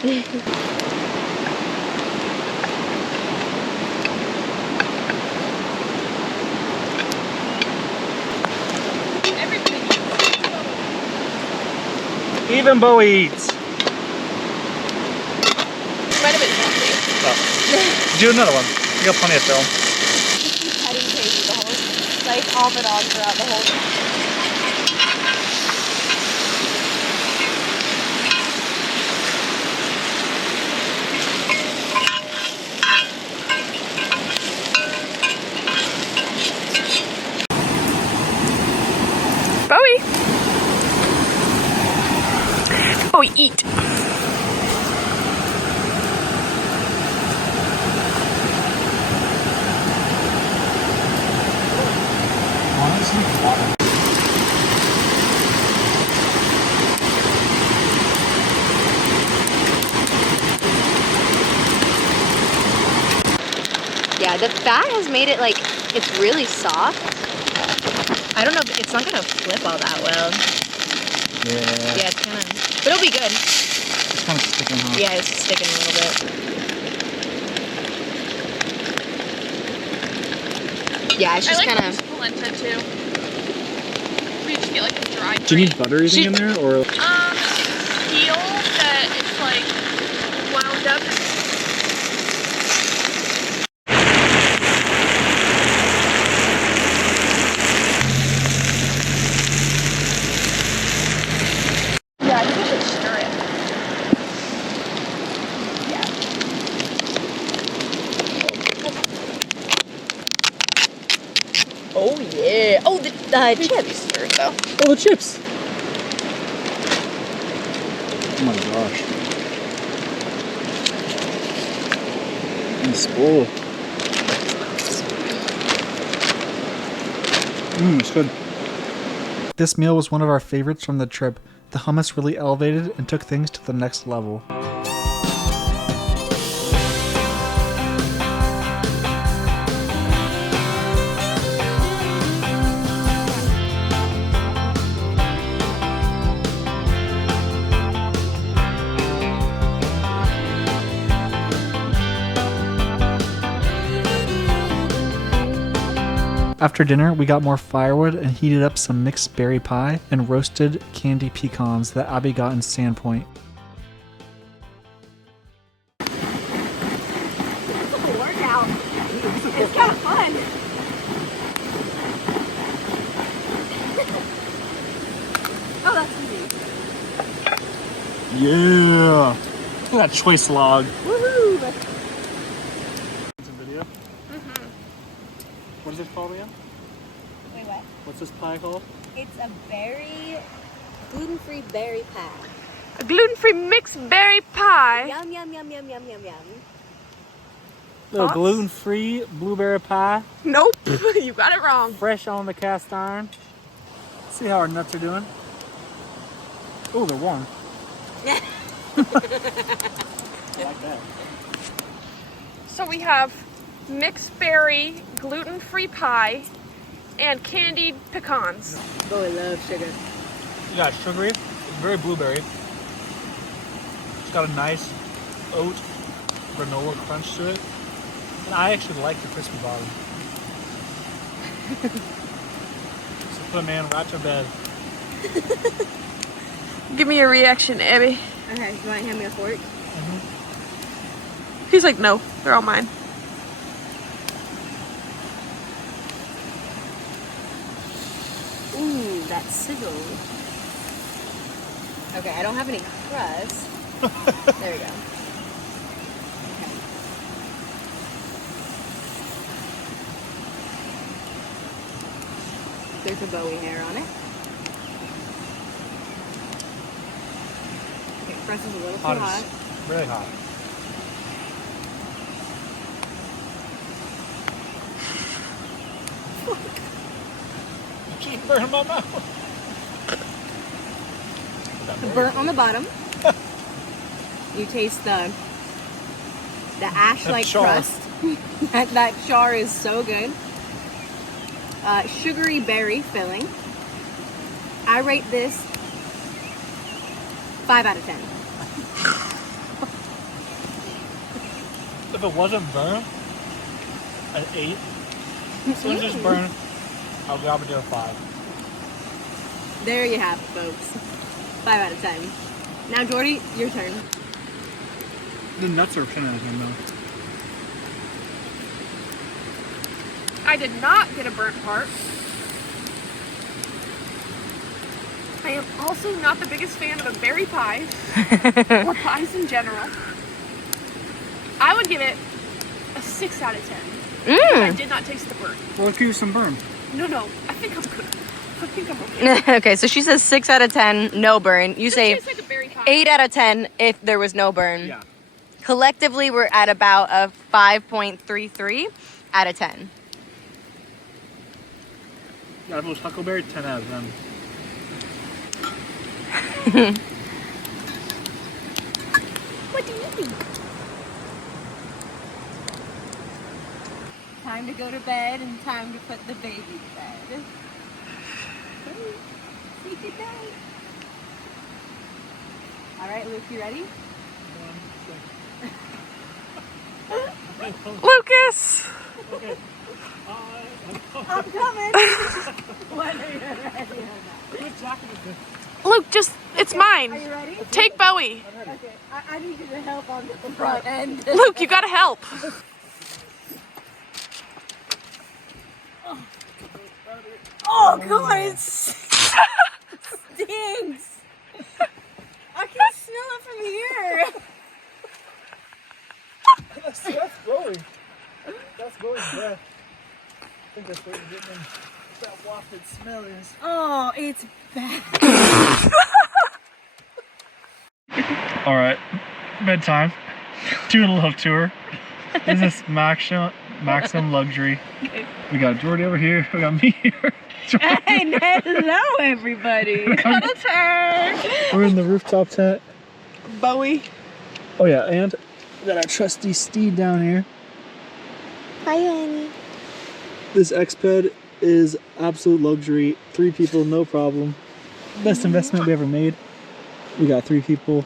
Even Bo eats. Might have been healthy. Oh. Do another one. You got plenty of film. Just keep petting Katie the whole, like all the dogs throughout the whole day. Bowie! Bowie, eat! Yeah, the fat has made it like, it's really soft. I don't know, if it's not gonna flip all that well. Yeah. Yeah, it's kind of, but it'll be good. It's kind of sticking, huh? Yeah, it's sticking a little bit. Yeah, it's just I like kind of. polenta too. We just get like a dry. Do you need butter or anything in there, or? Peel that it's like wound up. Yeah, I think we should stir it. Yeah. Oh yeah. Oh, the chips. Stirred though. Oh, the chips. Oh my gosh. It's full. It's good. This meal was one of our favorites from the trip. The hummus really elevated and took things to the next level. After dinner, we got more firewood and heated up some mixed berry pie and roasted candy pecans that Abby got in Sandpoint. It's a workout. It's kind of fun. Oh, that's easy. Yeah! Look at that choice log. Woohoo! Some video? What is it called again? Wait, what? What's this pie called? It's a gluten-free berry pie. A gluten-free mixed berry pie. Yum, yum, yum, yum, yum, yum, yum. Little Thoughts? gluten-free blueberry pie, Nope, you got it wrong. fresh on the cast iron. See how our nuts are doing? Oh, they're warm. I like that. So we have mixed berry, gluten-free pie, and candied pecans. Oh, I love sugar. You got sugary, it's very blueberry. It's got a nice oat granola crunch to it. And I actually like the crispy bottom. So put a man right to bed. Give me a reaction, Abby. Okay, you want to hand me a fork? He's like, no, they're all mine. Ooh, that sizzle. Okay, I don't have any crust. There we go. Okay. There's a Bowie hair on it. Okay, crust is a little too hot. Really hot. burn my mouth. The burnt on the bottom. You taste the ash-like crust. that char is so good. Sugary berry filling. I rate this 5 out of 10. If it wasn't burnt, an 8. As soon as it's burnt, I'll grab it to a 5. There you have it, folks. 5 out of 10. Now, Jordie, your turn. The nuts are 10 out of 10 though. I did not get a burnt part. I am also not the biggest fan of a berry pie or pies in general. I would give it a 6 out of 10. I did not taste the burn. Well, let's give you some burn. No, I think I'm good. I think I'm okay. Okay, so she says 6 out of 10, no burn. You say Tastes like a berry pie. 8 out of 10 if there was no burn. Yeah. Collectively, we're at about a 5.33 out of 10. Yeah, if it was Huckleberry, 10 out of 10. What do you think? Time to go to bed and time to put the baby to bed. Say good night. All right, Luke, you ready? Lucas! I'm coming. When are you ready? Luke, just, it's mine. Are you ready? Take Bowie. Okay, I need you to help on the front end. Luke, you gotta help. Oh, God, it stinks. I can smell it from here. That's going. That's going breath. I think that's what you're getting. That wafted smell is. Oh, it's bad. All right, bedtime. Doing a love tour. This is Maximum Luxury. We got Jordie over here. We got me here. And hello, everybody. Cuddle time. We're in the rooftop tent. Bowie. Oh yeah, and we got our trusty steed down here. Hi, honey. This X-Ped is absolute luxury. 3 people, no problem. Best investment we ever made. We got 3 people.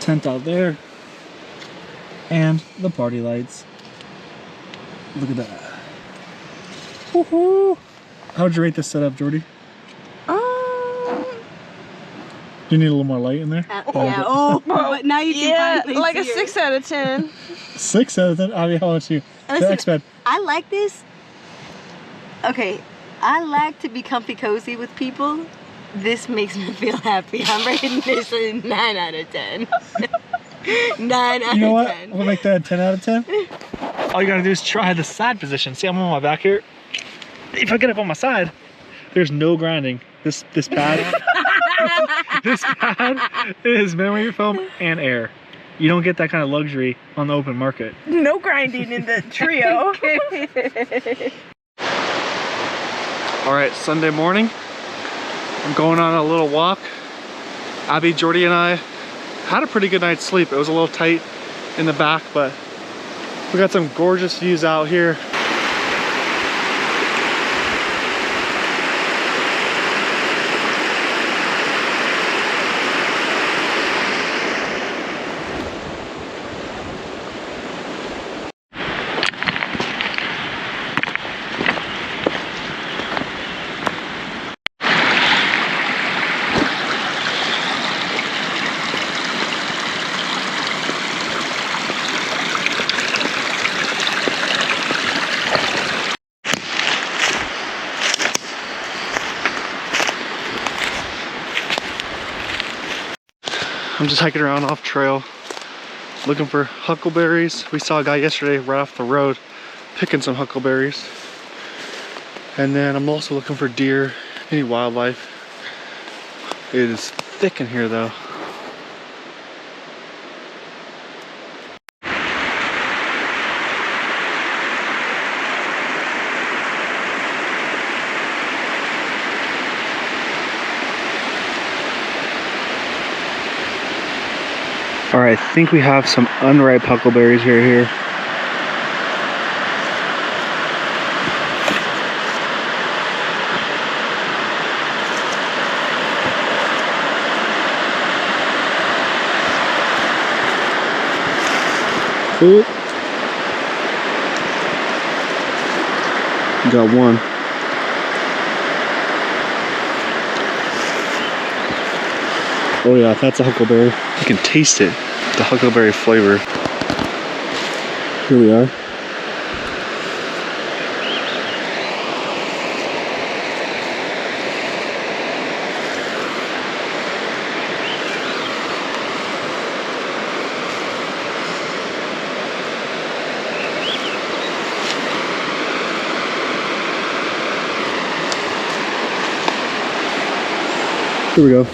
Tent out there. And the party lights. Look at that. Woohoo! How'd you rate this setup, Jordie? Do you need a little more light in there? Yeah, but now you can finally like see a 6 out of 10. 6 out of 10? I mean, how about you? The Listen, X-Ped. I like this. Okay, I like to be comfy cozy with people. This makes me feel happy. I'm rating this a 9 out of 10. 9 out of 10. You know what? I'm gonna make that a 10 out of 10. All you gotta do is try the side position. See, I'm on my back here. If I get up on my side, there's no grinding. This pad, this pad is memory foam and air. You don't get that kind of luxury on the open market. No grinding in the trio. All right, Sunday morning. I'm going on a little walk. Abby, Jordie, and I had a pretty good night's sleep. It was a little tight in the back, but we got some gorgeous views out here. I'm just hiking around off trail looking for huckleberries. We saw a guy yesterday right off the road picking some huckleberries. And then I'm also looking for deer, any wildlife. It is thick in here though. All right, I think we have some unripe huckleberries here. Cool. Got one. Oh yeah, that's a huckleberry. You can taste it, the huckleberry flavor. Here we are. Here we go.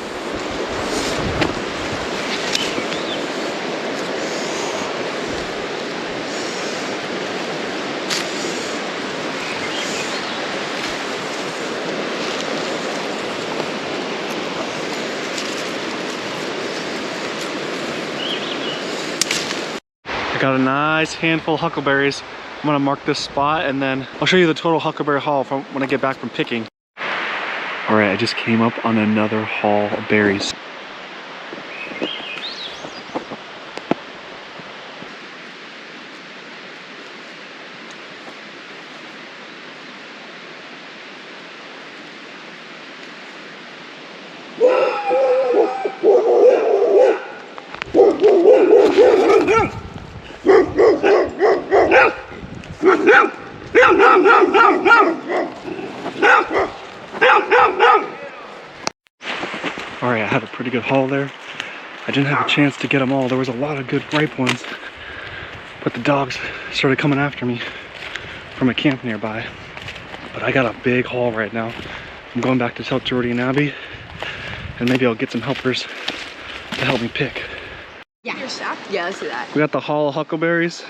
I got a nice handful of huckleberries. I'm gonna mark this spot and then I'll show you the total huckleberry haul from when I get back from picking. All right, I just came up on another haul of berries. Alright, I had a pretty good haul there. I didn't have a chance to get them all. There was a lot of good ripe ones. But the dogs started coming after me from a camp nearby. But I got a big haul right now. I'm going back to tell Jordie and I, and maybe I'll get some helpers to help me pick. Yeah. You're stacked? Yeah, let's do that. We got the haul of huckleberries.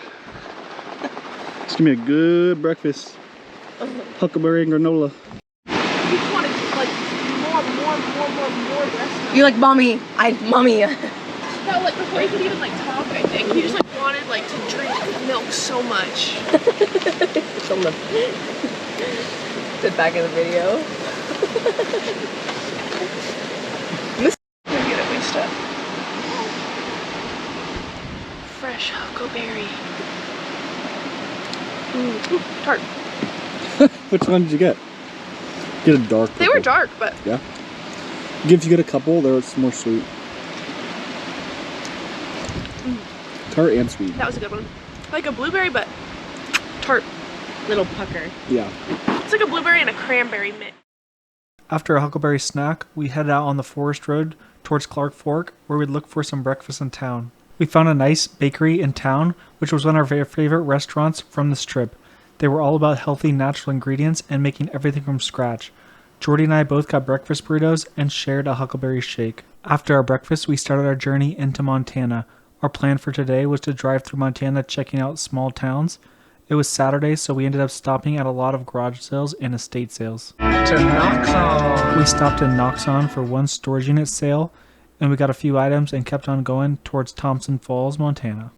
It's gonna be a good breakfast. Huckleberry and granola. You just wanted like more rest. You're like, mommy. Mommy. No, like before you could even like talk, I think you just like wanted like to drink milk so much. From the back of the video. We're gonna waste up. Fresh huckleberry. Ooh, tart. Which one did you get? Get a dark purple. They were dark, but yeah. If you get a couple, they're more sweet. Tart and sweet. that was a good one. Like a blueberry, but tart. Little pucker. Yeah. It's like a blueberry and a cranberry mix. After a huckleberry snack, we headed out on the forest road towards Clark Fork, where we'd look for some breakfast in town. We found a nice bakery in town, which was one of our favorite restaurants from this trip. They were all about healthy, natural ingredients and making everything from scratch. Jordie and I both got breakfast burritos and shared a huckleberry shake. After our breakfast, we started our journey into Montana. Our plan for today was to drive through Montana checking out small towns. It was Saturday, so we ended up stopping at a lot of garage sales and estate sales. To Noxon. We stopped in Noxon for one storage unit sale, and we got a few items and kept on going towards Thompson Falls, Montana.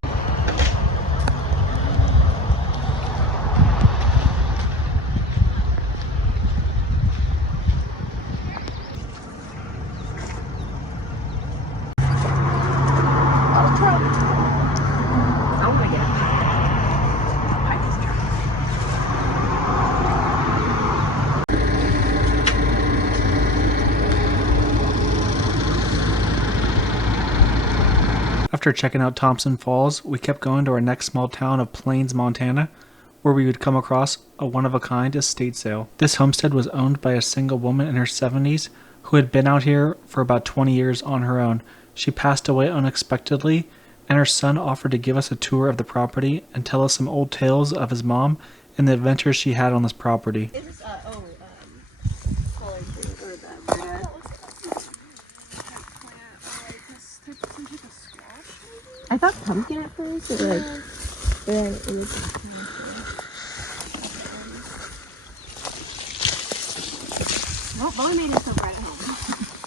After checking out Thompson Falls, we kept going to our next small town of Plains, Montana, where we would come across a one-of-a-kind estate sale. This homestead was owned by a single woman in her 70s who had been out here for about 20 years on her own. She passed away unexpectedly, and her son offered to give us a tour of the property and tell us some old tales of his mom and the adventures she had on this property. Is this, I thought pumpkin at first, but like, then it was just well, Bowie made himself right at home.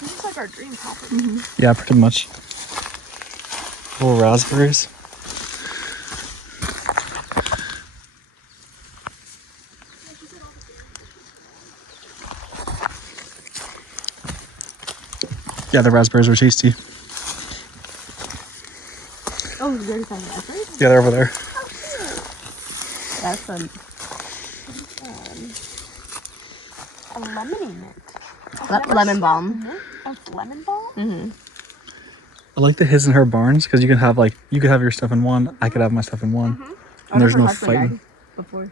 This is like our dream property. Yeah, pretty much. Little raspberries. Yeah, the raspberries were tasty. Oh, you already found raspberries? Yeah, they're over there. That's some a lemony mint. Lemon balm. Oh, lemon balm? Mm-hmm. I like the his and her barns because you can have you could have your stuff in one, I could have my stuff in one, and there's no fighting. Before.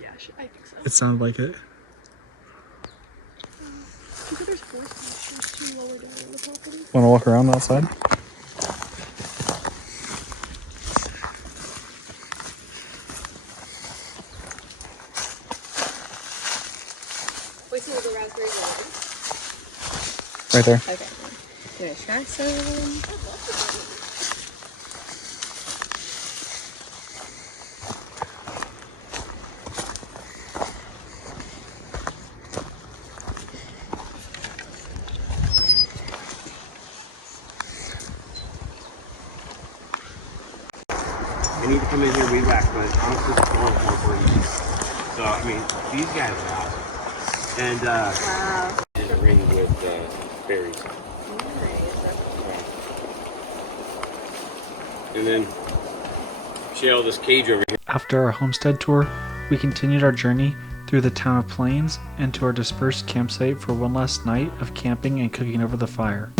Yeah, I think so. It sounded like it. I think there's 4 sections too lower down on the property. Want to walk around outside? Wait, so the raspberries Right there. okay. Gonna try some. I need to come in here and relax, but honestly, it's all for you. So, I mean, these guys are awesome. And, Wow. and a ring with berries. And then, see all this cage over here. After our homestead tour, we continued our journey through the town of Plains and to our dispersed campsite for one last night of camping and cooking over the fire.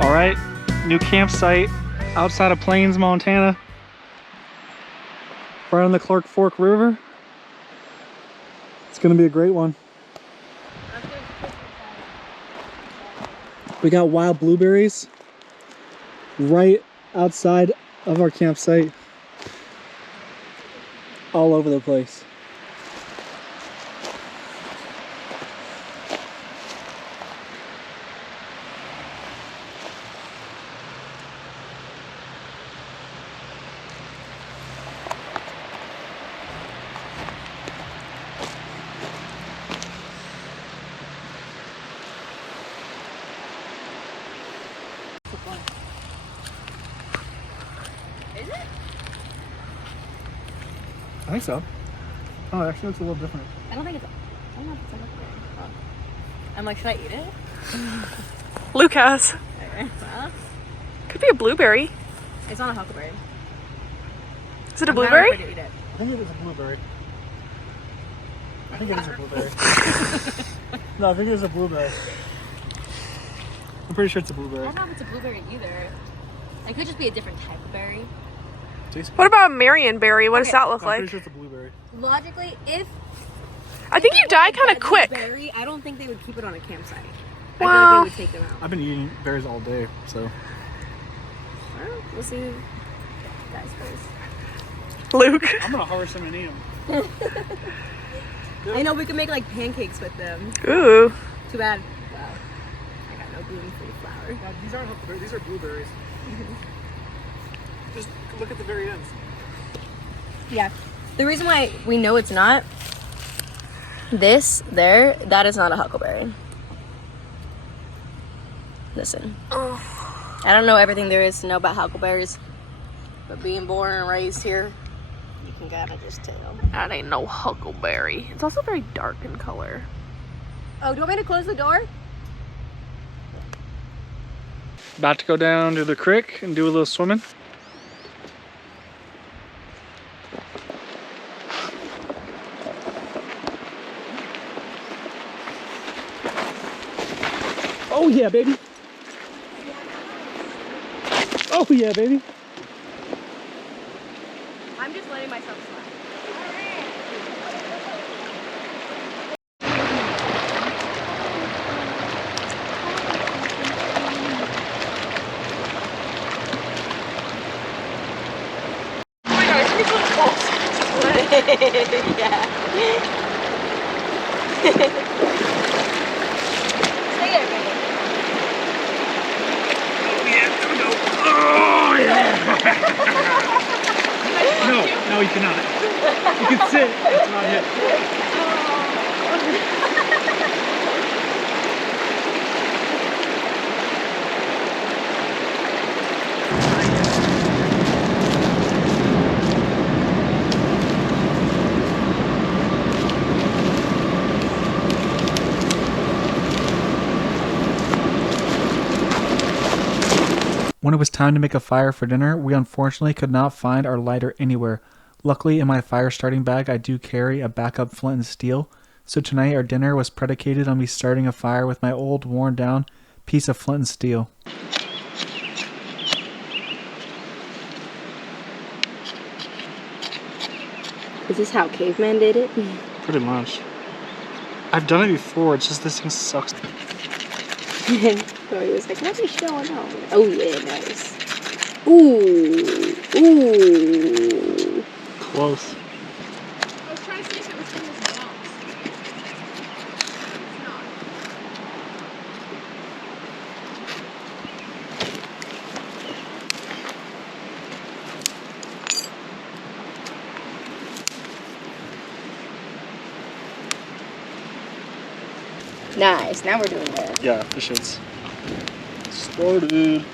Alright, new campsite outside of Plains, Montana. Right on the Clark Fork River. It's gonna be a great one. We got wild blueberries right outside of our campsite. All over the place. Is it? I think so. Oh, it actually looks a little different. I don't think it's. I don't know if it's a huckleberry. Oh. I'm like, should I eat it? Lucas. Okay. Well, Could be a blueberry. it's not a huckleberry. Is it a I'm kinda blueberry? afraid to eat it. I think it is a blueberry. I think it is a blueberry. No, I think it is a blueberry. I'm pretty sure it's a I blueberry. don't know if it's a blueberry either. It could just be a different type of berry. What about a Marionberry? What does that look I'm pretty like? sure it's a blueberry. Logically, if I think you die kind of quick. berry, I don't think they would keep it on a campsite. I Wow. feel like they would take them out. I've been eating berries all day, so. Well, we'll see. Guys first. Luke. I'm gonna harvest them and eat them. I know we could make like pancakes with them. Ooh. Too bad. Well, I got no gluten-free flour. Yeah, these aren't huckleberries, these are blueberries. Just look at the very ends. Yeah. The reason why we know it's not that is not a huckleberry. Listen. I don't know everything there is to know about huckleberries, but being born and raised here, you can kind of just tell. That ain't no huckleberry. It's also very dark in color. Oh, do you want me to close the door? About to go down to the creek and do a little swimming. Oh yeah, baby. Oh yeah, baby. I'm just letting myself slide. Oh my god, it's so close. Yeah. Stay there, baby. No, you cannot. You can sit. It's not it. When it was time to make a fire for dinner, we unfortunately could not find our lighter anywhere. Luckily, in my fire starting bag, I do carry a backup flint and steel, so tonight our dinner was predicated on me starting a fire with my old, worn-down piece of flint and steel. Is this how cavemen did it? Pretty much. I've done it before, it's just this thing sucks. So he was like, what is showing on? Oh yeah, nice. Ooh. Ooh. Close. I was trying to see if it was in this box. It's not. Nice, now we're doing it. Yeah, this shit's started.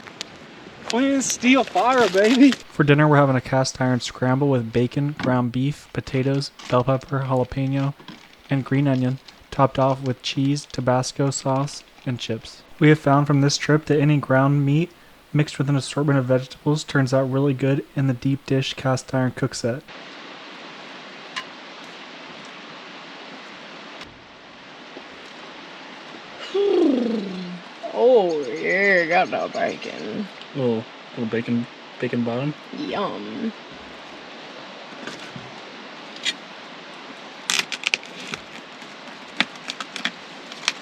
Flint and steel fire, baby! For dinner, we're having a cast iron scramble with bacon, ground beef, potatoes, bell pepper, jalapeno, and green onion, topped off with cheese, Tabasco sauce, and chips. We have found from this trip that any ground meat mixed with an assortment of vegetables turns out really good in the deep dish cast iron cook set. Oh yeah, got no bacon. Little bacon bottom. Yum.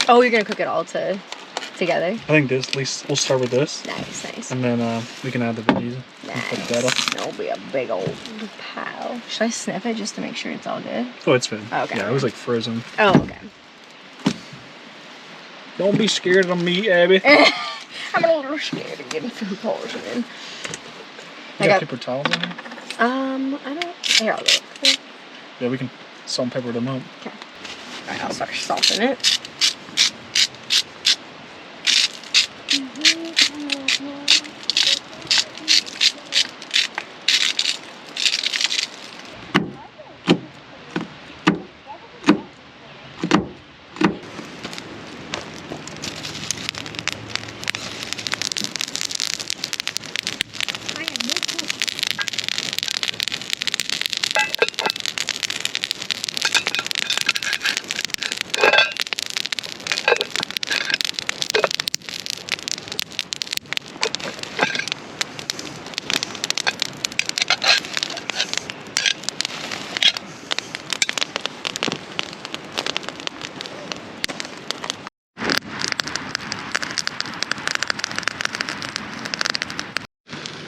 Oh, you're gonna cook it all together? I think this, at least we'll start with this. Nice, nice. And then we can add the veggies. Nice. It'll be a big old pile. Should I sniff it just to make sure it's all good? Oh, it's fine. Okay. Yeah, it was like frozen. Oh, okay. Don't be scared of me, Abby. I'm a little scared of getting food poisoning. You got paper towels in here? I don't. Here, I'll look. Yeah, we can salt and pepper them up. Okay. Alright, I'll start salting it.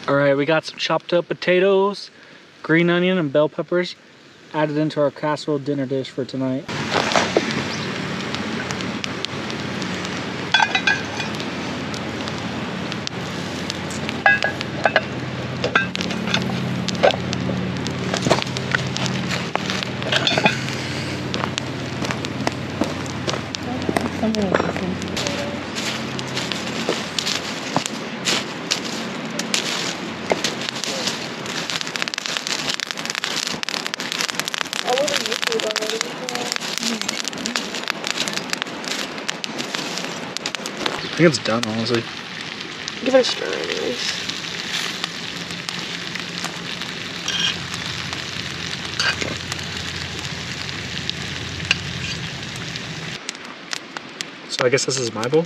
Alright, we got some chopped up potatoes, green onion, and bell peppers added into our casserole dinner dish for tonight. I think it's done, honestly. Give it a stir anyways. So I guess this is my bowl.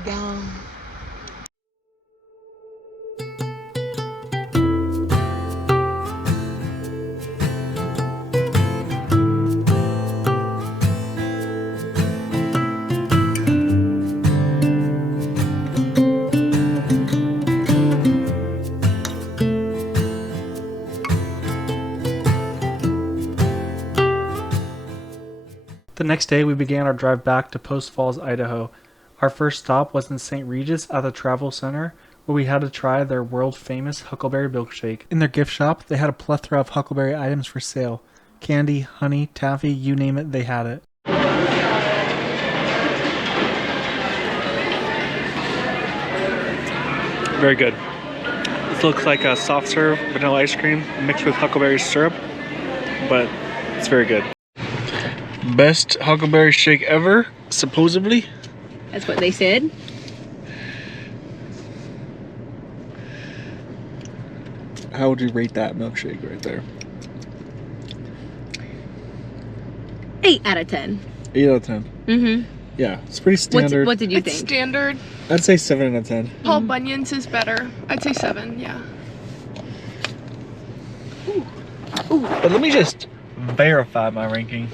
go. The next day, we began our drive back to Post Falls, Idaho. Our first stop was in St. Regis at the Travel Center, where we had to try their world-famous Huckleberry milkshake. In their gift shop, they had a plethora of Huckleberry items for sale. Candy, honey, taffy, you name it, they had it. Very good. This looks like a soft serve vanilla ice cream mixed with Huckleberry syrup, but it's very good. Best Huckleberry shake ever, supposedly. That's what they said. How would you rate that milkshake right there? 8 out of 10. 8 out of 10. Mm-hmm. Yeah, it's pretty standard. What did you It's think? standard. I'd say 7 out of 10. Paul Bunyan's is better. I'd say 7, yeah. But let me just verify my ranking.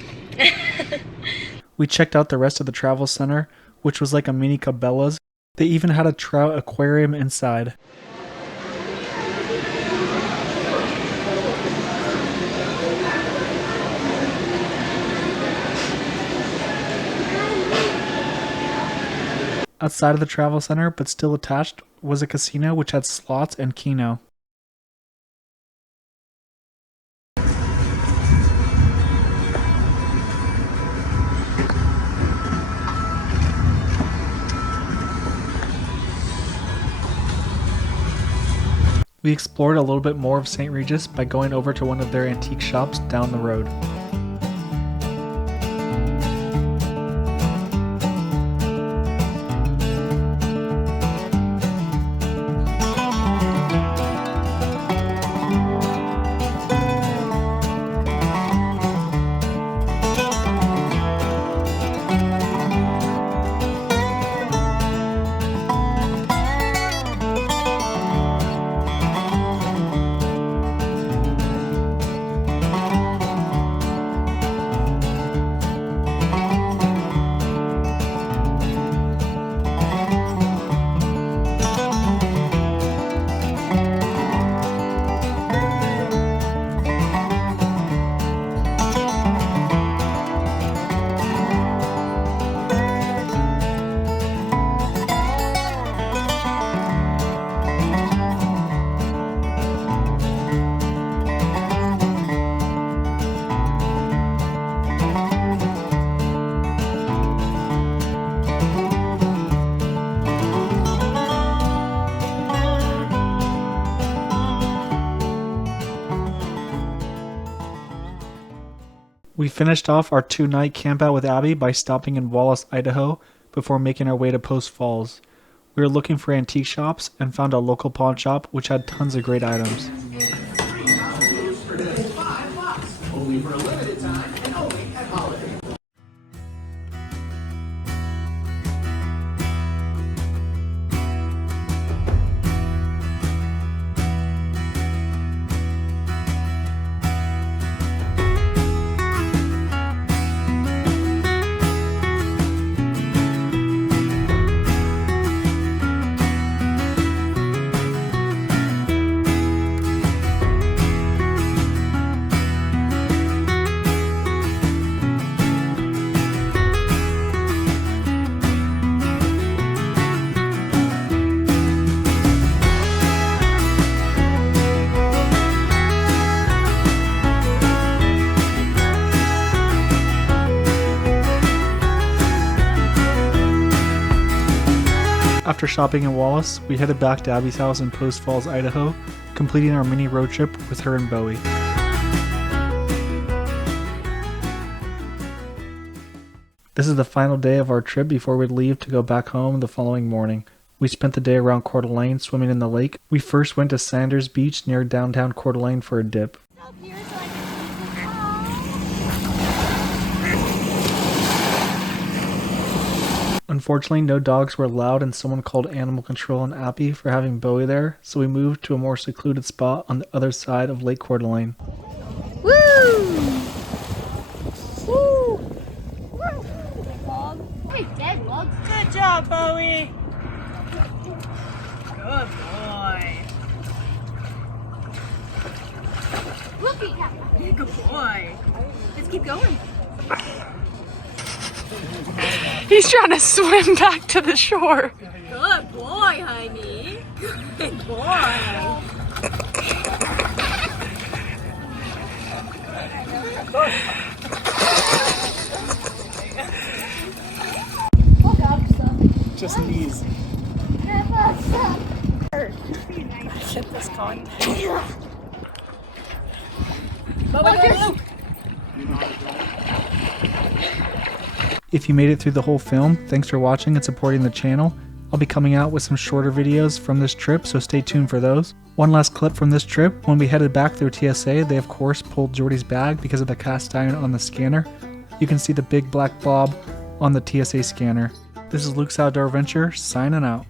We checked out the rest of the travel center, which was like a mini Cabela's. They even had a trout aquarium inside. Outside of the travel center, but still attached, was a casino which had slots and keno. We explored a little bit more of St. Regis by going over to one of their antique shops down the road. We finished off our 2-night campout with Abby by stopping in Wallace, Idaho, before making our way to Post Falls. We were looking for antique shops and found a local pawn shop which had tons of great items. Only for a limited time and only at Holiday. After shopping in Wallace, we headed back to Abby's house in Post Falls, Idaho, completing our mini road trip with her and Bowie. This is the final day of our trip before we leave to go back home the following morning. We spent the day around Coeur d'Alene swimming in the lake. We first went to Sanders Beach near downtown Coeur d'Alene for a dip. Unfortunately, no dogs were allowed and someone called animal control on Appy for having Bowie there, so we moved to a more secluded spot on the other side of Lake Coeur d'Alene. Woo! Good job, Bowie. Good boy. Good boy. Let's keep going. He's trying to swim back to the shore. Good boy, honey. Good boy. Just knees. Get this going. If you made it through the whole film, thanks for watching and supporting the channel. I'll be coming out with some shorter videos from this trip, so stay tuned for those. One last clip from this trip. When we headed back through TSA, they of course pulled Jordie's bag because of the cast iron on the scanner. You can see the big black blob on the TSA scanner. This is Luke's Outdoor Adventure, signing out.